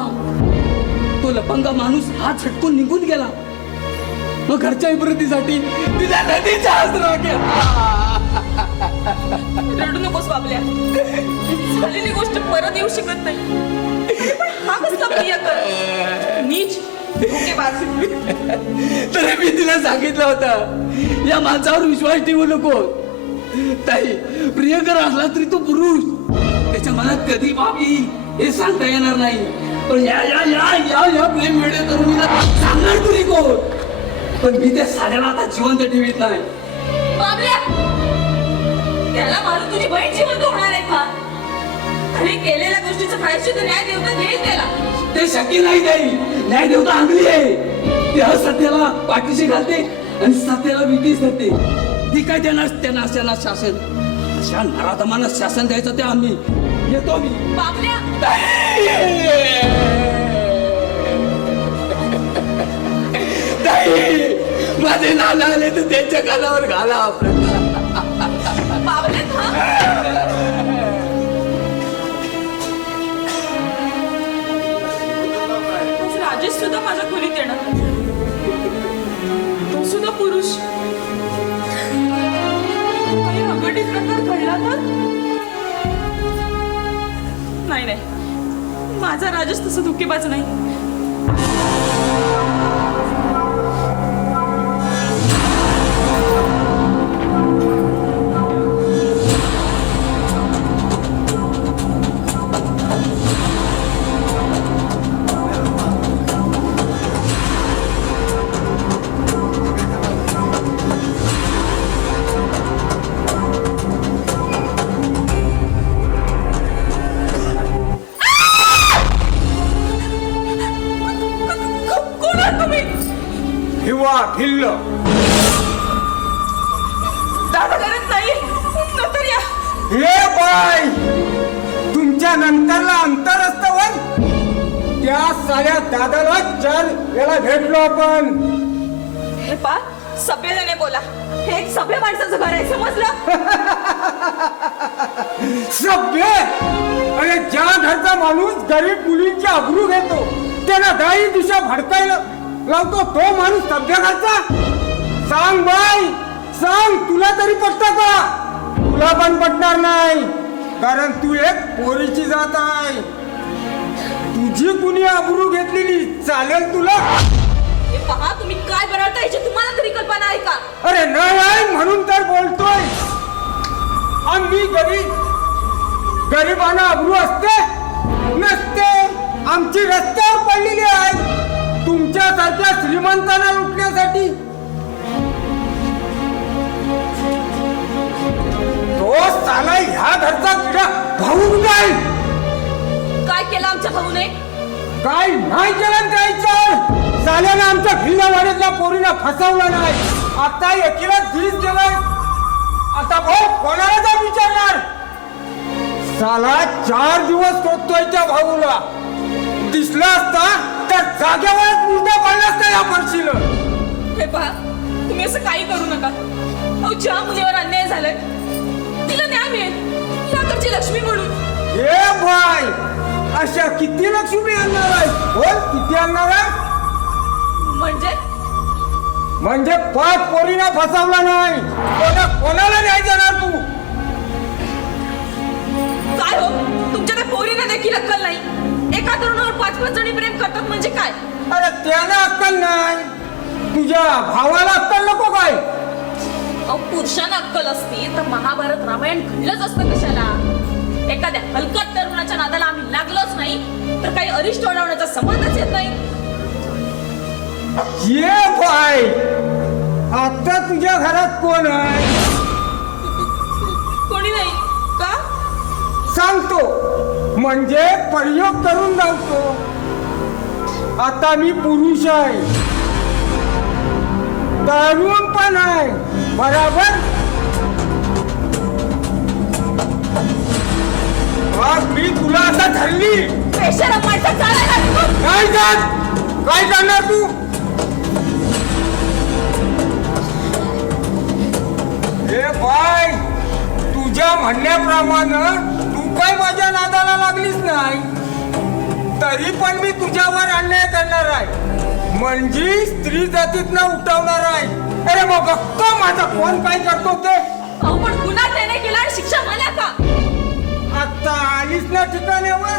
तो लपंगा माणूस हात झटकून निघून गेला. मग घरच्या इब्रतीसाठी तिला नदीचा आसरा केला. रडू नकोस बाबल्या, झालेली गोष्ट परत येऊ शकत नाही. पण हा कसला प्रियकर, नीच, धोकेबाज. तरी मी तिला सांगितलं होतं, या माणसावर विश्वास ठेवू नको. ताई, प्रियकर असला तरी तो पुरुष, त्याच्या मनात कधी पाप येईल हे सांगता येणार नाही. पण या प्रेम वेडे तरुणीला सांगणार तरी कोण? पण मी त्या साड्याला आता जिवंत ठेवीत नाही. बाबल्या, त्याला मारून तुझी बहीण जिवंत होणार आहे का? अरे केलेल्या गोष्टीचं प्रायश्चित्त न्याय देवता देईल त्याला. ते शक्य नाही ताई. न्याय देवता आंधळी आहे. ती असत्याला पाठीशी घालते आणि सत्याला भीतीच धरते. ती काय देणार त्यांना शासन? अशा नराधमांना शासन द्यायचं ते आम्ही. येतो मी. बाबल्या, ताई, माझे नाना आले तर त्यांच्या कानावर घाला. बाबल्या थांब. आज राजेश सुद्धा माझ्या खोलीत येणार. तो सुद्धा पुरुष. काही अघटित प्रकार घडला तर? नाही, माझा राजेश तसं धोकेबाज नाही. भिल्ल दादा करत नाही, नंतर या. हे बाय, तुमच्या नंतरला अंतर असतं वन. त्या साऱ्या दादाला 4 वेळा भेटलो आपण. हे पा, सभ्यतेने बोला. हे एक सभ्य माणसाचं घर आहे, समजलं? सभ्य? अरे ज्या घरचा माणूस गरीब मुलींची अब्रू घेतो, त्याला दाई दिशा भडकायला लावतो, तो माणूस सभ्य घरचा? सांग बाई, सांग, तुला तरी पटतं का? तुला पण पटणार नाही, कारण तू एक पोरीची जात आहे. तुझी कुणी अब्रू घेतलेली चालेल तुला? हे पहा, तुम्ही काय बनवता याची तुम्हाला तरी कल्पना आहे का? अरे नाही आहे म्हणून तर बोलतोय. गरिबांना अब्रू असते नसते. आमची रस्त्यावर पडलेली आहे तुमच्यासारख्या श्रीमंतांना लुटण्यासाठी. तो साला ह्या घरचा किडा भाऊ काय काय केलं आमच्या भाऊने? काय नाही केलं त्याचं. साल्यानं आमच्या भिल्लावाडीतल्या पोरीला फसवलं नाही. आता एकीला 30 गेलाय. आता भाऊ कोणाला जा विचारणार. साला 4 दिवस शोधतोय त्या भाऊला. दिसला असता तर जागेवरच मुर्दा पडला असता या फरशीनं. हे पहा, तुम्ही असं काही करू नका. अहो, ज्या मुलीवर अन्याय झालाय तिला न्याय मिळेल याकडची लक्ष्मी म्हणून. ए भाई, अशा किती लक्ष्मी आणणार आहे? बोल, किती आणणार आहे? म्हणजे 5 पोरीना फसवला नाही. कोणाला न्याय देणार तू? काय हो, तुमच्या त्या पोरीने देखील अक्कल नाही. एका तरुणावर 5-5 जणी प्रेम करतात म्हणजे काय? अरे त्याला अक्कल नाही, तुझ्या भावाला अक्कल नको काय? अहो, पुरुषांना अक्कल असती तर महाभारत रामायण घडलंच असतं कशाला? एखाद्या हलकट तरुणाच्या नादाला आम्ही लागलोच नाही तर काही अरिष्ट ओढवण्याचा संबंधच येत नाही. ये भाई, आता तुझ्या घरात कोण आहे? कोणी नाही का? सांगतो म्हणजे प्रयोग करून जातो. आता मी पुरुष आहे, तरुण पण आहे, बराबर? मग मी तुला आता धरली बेशरम माणसं चालायला नको. काय जात? काय करणार तू? हे बाय, तुझ्या म्हणण्याप्रमाणे तू काय माझ्या नादाला लागलीच नाही तरी पण मी तुझ्यावर अन्याय करणार आहे. म्हणजे स्त्री जातीतनं उठवणार आहे. अरे मग बघतो माझा कोण काय करतो ते. अहो, पण गुन्हा त्याने केला आणि शिक्षा मला का? आता आलीच ना ठिकाण्यावर.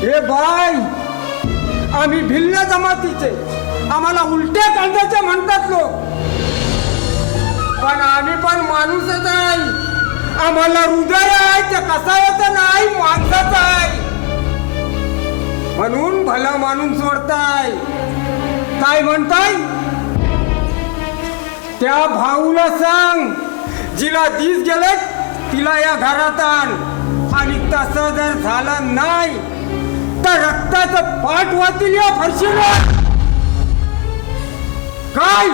हे बाय, आम्ही भिल्ल जमातीचे, आम्हाला उलट्या कांद्याचे म्हणतात लोक, पण आम्ही पण माणूसच आहे. आम्हाला हृदय आहे, ते कसायचं नाही, माणसाचं आहे. म्हणून भला माणूस सोडताय. काय म्हणताय? त्या भाऊला सांग, जिला दिस गेले तिला या घरात आण. आणि तसं जर झालं नाही तर रक्ताचं पाठ वाचतील या फरशीवर. काय?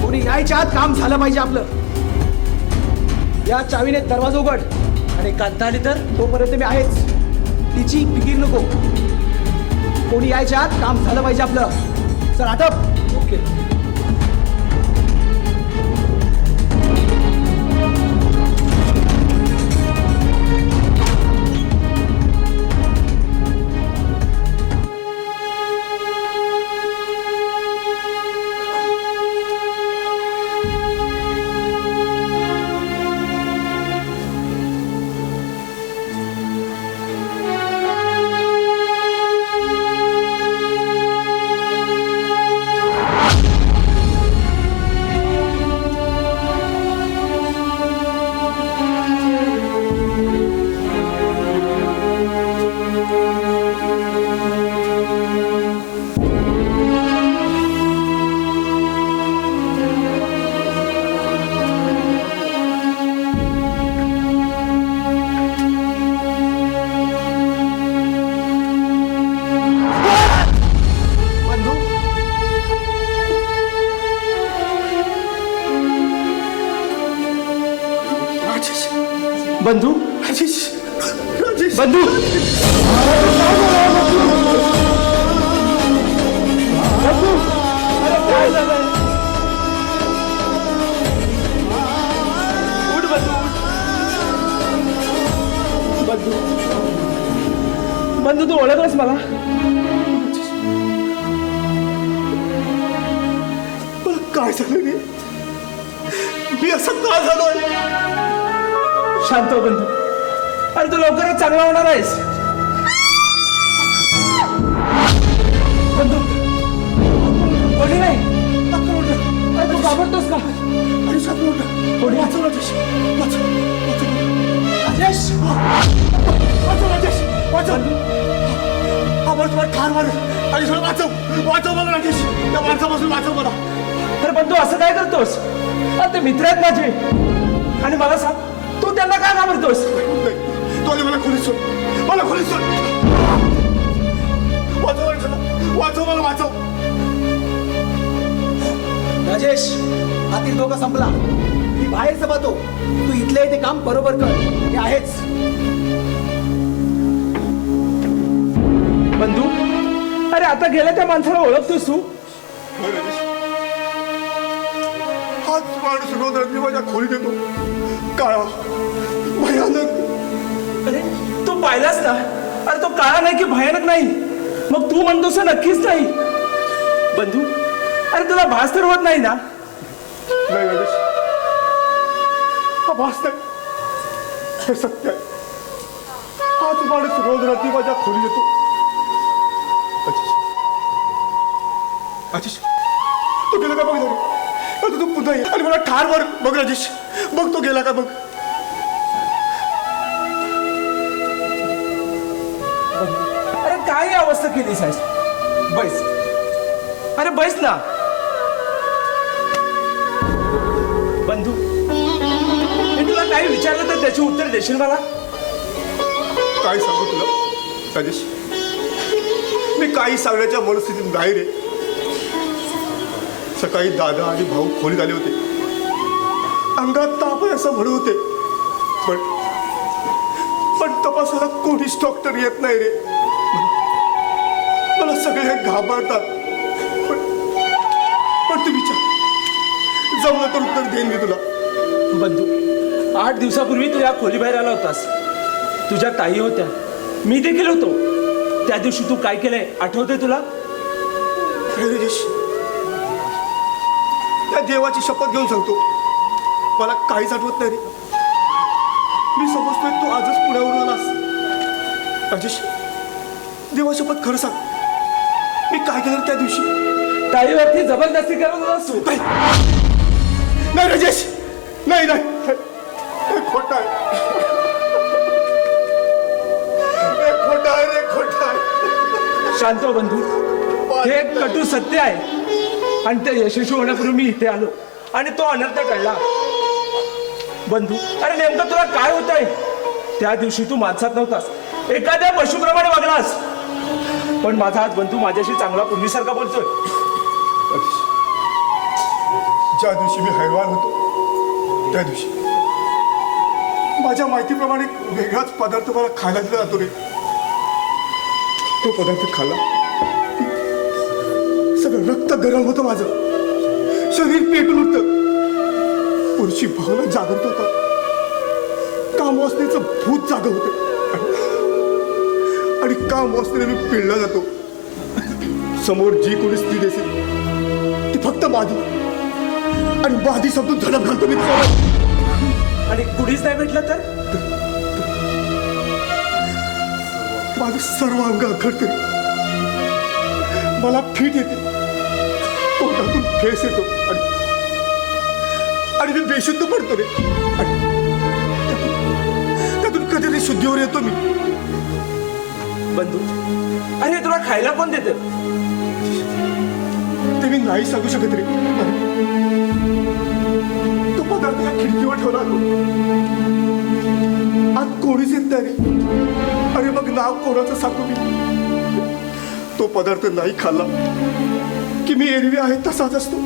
कोणी यायच्या आत काम झालं पाहिजे आपलं. या चावीने दरवाजा उघड आणि कांता आली तर तोपर्यंत मी आहेच. तिची फिकीर नको. कोणी यायच्या आत काम झालं पाहिजे आपलं. सर आटप. ओके. बंधू, राजेश बंधू बंधू अरे काय झालंय उठ बंधू उठ बंधू बंधू तू ओळखलंस मला मला काय झालं रे मी असं का झालोय शांत हो बंधू अरे तू लवकरच चांगला होणार आहेस बंधू कोणी नाही अरे तू घाबरतोस का अरे साधू कोणी वाचव राजेश राजेश वाचव राजेश वाचव हा बरं तुम्हाला ठार मारेल आणि थोडं वाचव मला राजेश त्या माणसापासून वाचव मला तर पण तू असं काय करतोस अरे ते मित्र आहेत माझे आणि मला सांग तू त्यांना काय घाबरतोस नाही तू आधी मला खोलीत सोड मला खोलीत सोड वाचव मला वाचव राजेश आतील धोका संपला मी बाहेरचं पाहतो तू इथल्या इथे काम बरोबर कर हे आहेच बंधू अरे आता गेल्या त्या माणसाला ओळखतोस तू हाच माणूस रोज रात्री माझ्या खोलीत येतो काळा भयानक अरे तू पाहिलास ना अरे तो काळा नाही की भयानक नाही मग तू म्हणतोस ना नक्कीच नाही बंधू अरे तुला भास तर होत नाही ना नाही राजेश हा भास नाही हे सत्य आहे हाच माणूस रोज रात्री माझ्या खोलीत येतो आशिष तो गेला का बघ तू पुन्हा ये आणि मला ठार मार बघ राजेश बघ तो गेला का बघ अरे काय अवस्था केली साहेब बैस अरे बैस ना बंधू मी तुला काही विचारलं तर त्याची उत्तर देशील मला काय सांगू तुला राजेश मी काही सांगण्याच्या मनस्थितीत नाही रे सकाळी दादा आणि भाऊ खोलीत आले होते अंगात ताप आहे असं म्हणत होते पण तपासाला कोणीच डॉक्टर येत नाही रे मला सगळे घाबरतात पण तू विचार जमलं तर उत्तर देईन मी तुला बंधू 8 दिवसापूर्वी तू या खोलीबाहेर आला होतास तुझ्या ताई होत्या मी देखील होतो त्या दिवशी तू काय केलंय आठवतंय तुला राजेश त्या देवाची शपथ घेऊन सांगतो मला काहीच आठवत नाही रे मी समजतोय तू आजच पुण्यावरून आलास राजेश देवा शपथ खरं सांग मी काय केलं रे त्या दिवशी ताईवरती जबरदस्ती करत होतास तू नाही राजेश नाही हे खोटं आहे रे खोटं आहे शांत हो बंधू हे एक कटू सत्य आहे आणि ते यशस्वी होण्यापूर्वी मी इथे आलो आणि तो अनर्थ टळला बंधू अरे नेमकं तुला काय होत आहे त्या दिवशी तू माणसात नव्हतास एखाद्या पशुप्रमाणे वागलास पण माझा हात बंधू माझ्याशी चांगला पूर्वीसारखा बोलतोय ज्या दिवशी मी हैवान होतो त्या दिवशी माझ्या माहितीप्रमाणे वेगळाच पदार्थ मला खायला दिला जातो रे तो पदार्थ खाल्ला सगळं रक्त गरम होतं माझं शरीर पेटून उठतं पुरुषी भावना जागृत होता काम वासनेचं भूत जाग होतं आणि काम वासनेने मी पिळला जातो समोर जी कोणी स्त्री दिसेल ती फक्त माझी आणि माझी समजून झडप घालतो मी आणि कुणीच नाही भेटलं तर माझं सर्व अंग आखडते मला फिट येते तोंडातून फेस येतो आणि मी बेशुद्ध पडतो रे आणि त्यातून कधीतरी शुद्धीवर येतो मी बंधू अरे तुला खायला कोण देत ते मी नाही सांगू शकत रे तो पदार्थ या खिडकीवर ठेवला आत कोणीच येत नाही रे अरे मग नाव कोणाचं सांगू मी तो पदार्थ नाही खाल्ला की मी एरवी आहे तसाच असतो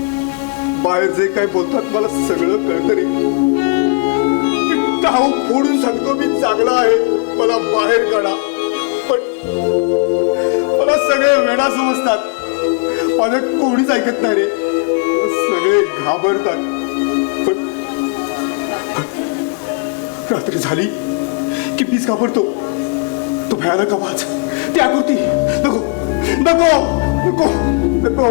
बाहेर जे काय बोलतात मला सगळं कळतं रे मी टाव फोडून सांगतो मी चांगला आहे मला बाहेर काढा. पण मला सगळे वेडा समजतात. माझं कोणीच ऐकत नाही रे. सगळे घाबरतात. पण रात्री झाली की मीच घाबरतो. तो भयानक आवाज, ती आकृती, नको नको नको नको.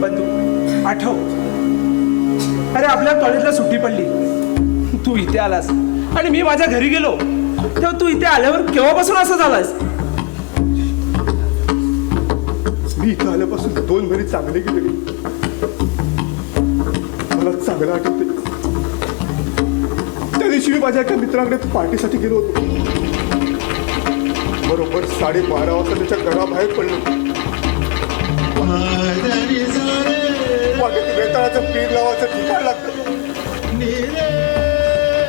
बंधू आठव, अरे आपल्या कॉलेजला सुट्टी पडली, तू इथे आलास आणि मी माझ्या घरी गेलो तेव्हा तू इथे आल्यावर केव्हापासून असं झालास? मी इथं आल्यापासून 2 महिने चांगले गेले. मला चांगलं आठवते. त्या दिवशी मी माझ्या एका मित्राकडे पार्टीसाठी गेलो होतो. बरोबर 12:30 वाजता त्याच्या घराबाहेर पडलो. मागे ते वेताळाचं पीर लावायचं ठिकाण लागतं.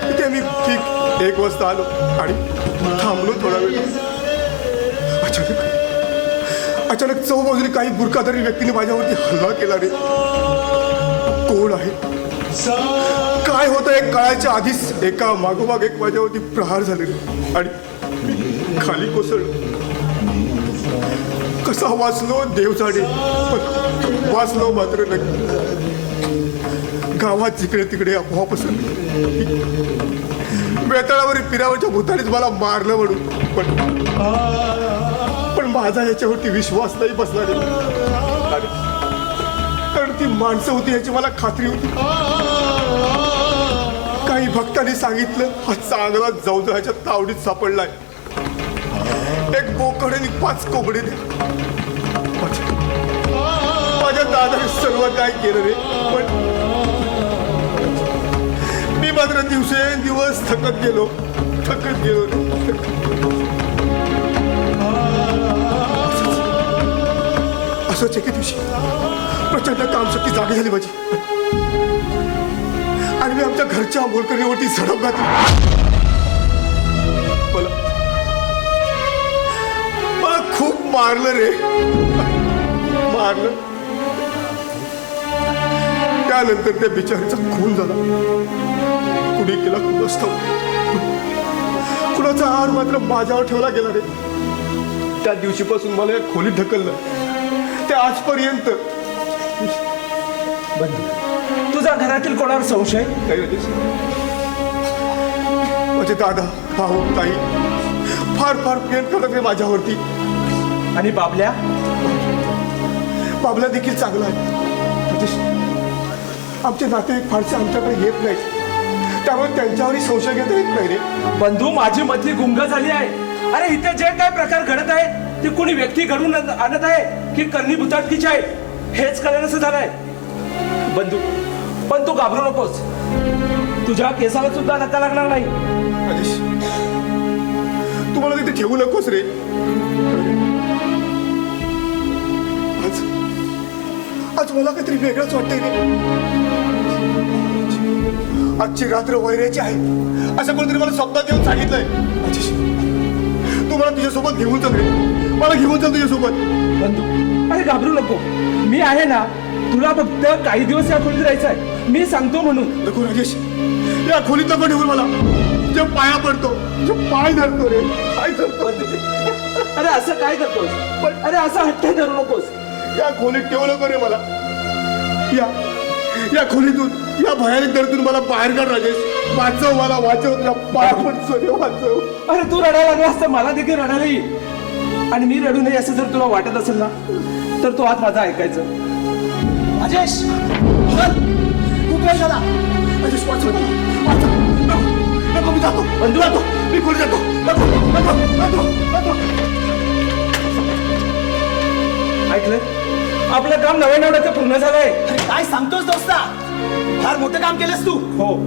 तिथे मी ठीक 1 वाजता आलो आणि थांबलो थोडा वेळ. अचानक चौबाजूने काही बुरखाधारी व्यक्तीने माझ्यावरती हल्ला केला रे. कोण आहे, काय होतं हे कळायच्या आधीच एका मागोमाग एक माझ्यावरती प्रहार झाले रे. आणि खाली कोसळलो. कसा वाचलो देव जाणे, पण वाचलो मात्र नक्की. गावात जिकडे तिकडे अफवा पसरली. वेताळावरील पिरावरच्या भूतानेच मला मारलं म्हणून. पण माझा याच्यावरती विश्वास नाही बसला रे. कारण ती माणसं होती याची मला खात्री होती. काही भक्तांनी सांगितलं हा चांगला जवजळाच्या तावडीत सापडलाय. 1 बोकड आणि 5 कोंबडे द्या. माझ्या दादाने सर्व काय केलं रे. पण मी मात्र दिवसेंदिवस थकत गेलो रे. असंच एके दिवशी प्रचंड कामशक्ती जागी झाली माझी आणि मी आमच्या घरच्या मोलकरीवरती झडप घातली. मला खूप मारलं रे. मारलं. त्यानंतर त्या बिचारीचा खून झाला. कुणी केला कुणास ठाऊक. कुणाचा आहार मात्र माझ्यावर ठेवला गेला रे. त्या दिवशीपासून मला या खोलीत ढकललं ते आजपर्यंत. तुझा घरातील कोणावर संशय? माझे दादा, भाऊ, ताई फार फार प्रेम करत रे माझ्यावरती. आणि बाबल्या? बाबला देखील चांगला आहे. आमचे नातेवाईक फारसे आमच्याकडे येत नाहीत, त्यामुळे त्यांच्यावरही संशय घेता येत नाही रे. बंधू, माझी मती गुंग झाली आहे. अरे इथे जे काय प्रकार घडत आहे ते कोणी व्यक्ती घडून आणत आहे की करणी भुताटकीची आहे हेच कळेनासं झालंय. बंधू, पण तू घाबरू नकोस. तुझ्या केसाला सुद्धा धक्का लागणार नाही. राजेश, तू मला तिथे ठेवू नकोस रे. आज मला काहीतरी वेगळंच वाटतंय रे. आजची रात्र वैराची आहे असं कोणतरी मला स्वप्नात येऊन सांगितलंय. राजेश, तू मला तुझ्यासोबत घेऊन चल रे. मला घेऊन चल तुझ्यासोबत. बंधू, अरे घाबरू नको, मी आहे ना. तुला फक्त काही दिवस या खोलीत राहायचं आहे, मी सांगतो म्हणून. नको राजेश, या खोलीत नको ठेवून मला. तुझ्या पाया पडतो, तुझे पाय धरतो रे. पाय धरतो. अरे असं काय करतोस? पण अरे असं हट्ट धरू नकोस. या खोलीत ठेवू नको रे मला. या खोलीतून, या भयानक दरीतून मला बाहेर काढ राजेश. वाचव मला, वाचव. तुझ्या पाय पडतो रे, वाचव. अरे तू रडायला लागलास तर मला देखील रडायला येईल. आणि मी रडू नये असं जर तुला वाटत असेल ना तर तू आज माझं ऐकायचं. राजेश, खूप वेळ झाला. राजेश, वाचव मला, वाचव. नको, मी जातो. बंधू, जातो. मी खोलीत जातो. नको. ऐकलं? आपलं काम 99% पूर्ण झालंय. अरे काय सांगतोस दोस्ता? फार मोठं काम केलंस तू. हो. Oh,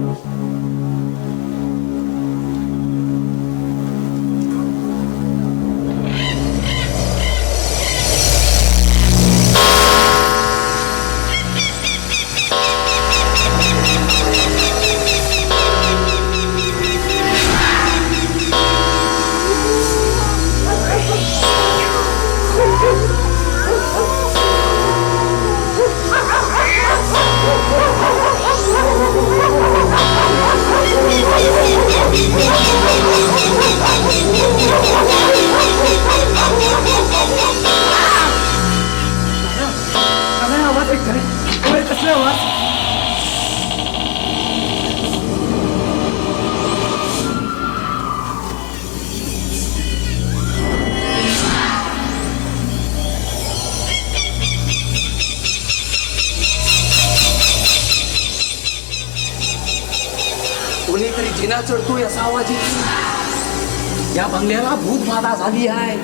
कोणीतरी जिना चढतोय असा आवाज येतो. या बंगल्याला भूत बाधा झाली आहे.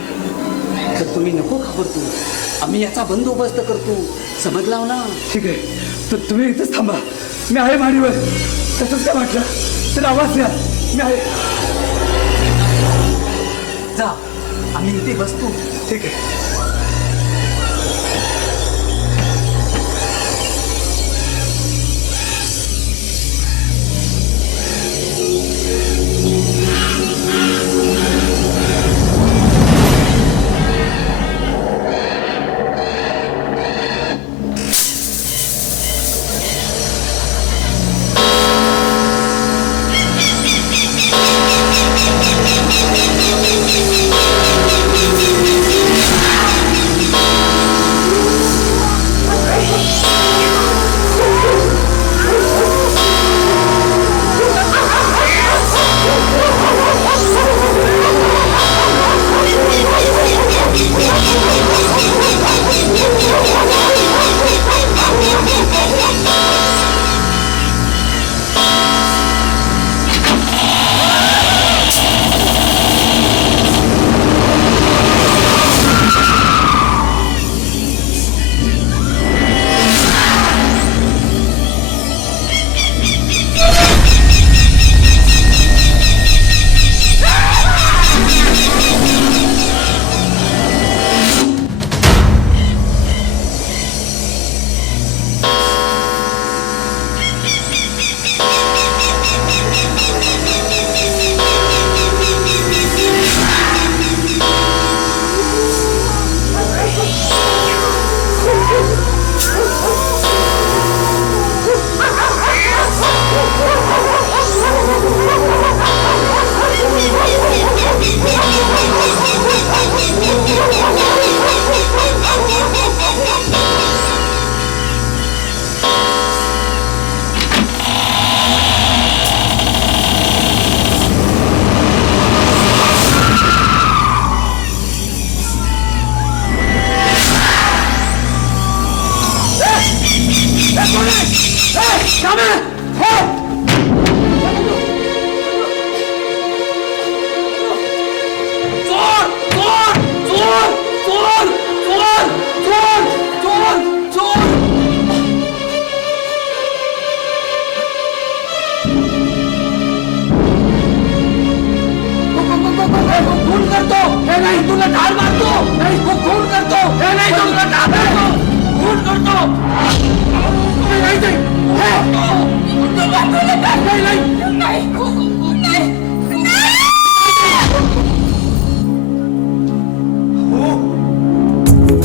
तर तुम्ही नको घाबरतो, आम्ही याचा बंदोबस्त करतो. समजला ना? ठीक आहे, तर तुम्ही इथेच थांबा, मी आहे माडीवर. तसंच काय वाटलं तर आवाज द्या, मी आहे. जा, आम्ही इथे बसतो. ठीक आहे.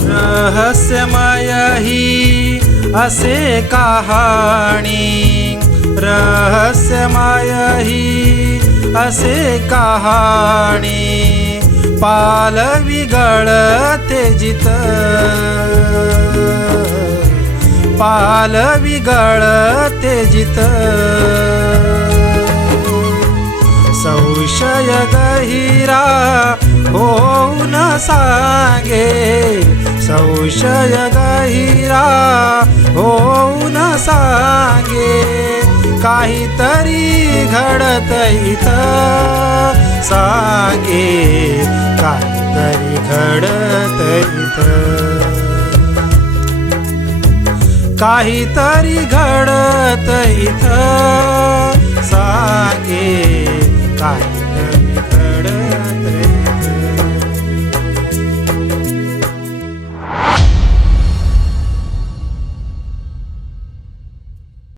रहस्यमय ही असे कहाणी, रहस्यमय ही असे कहाणी. पालवी गळते जित, पालवी गळते जित. संशय गहिरा होऊन सांगे, संशय गहिरा होऊन सांगे. काहीतरी घडत इथं सांगे, काहीतरी घडत इथं, काहीतरी घडत इथं सांगे. काय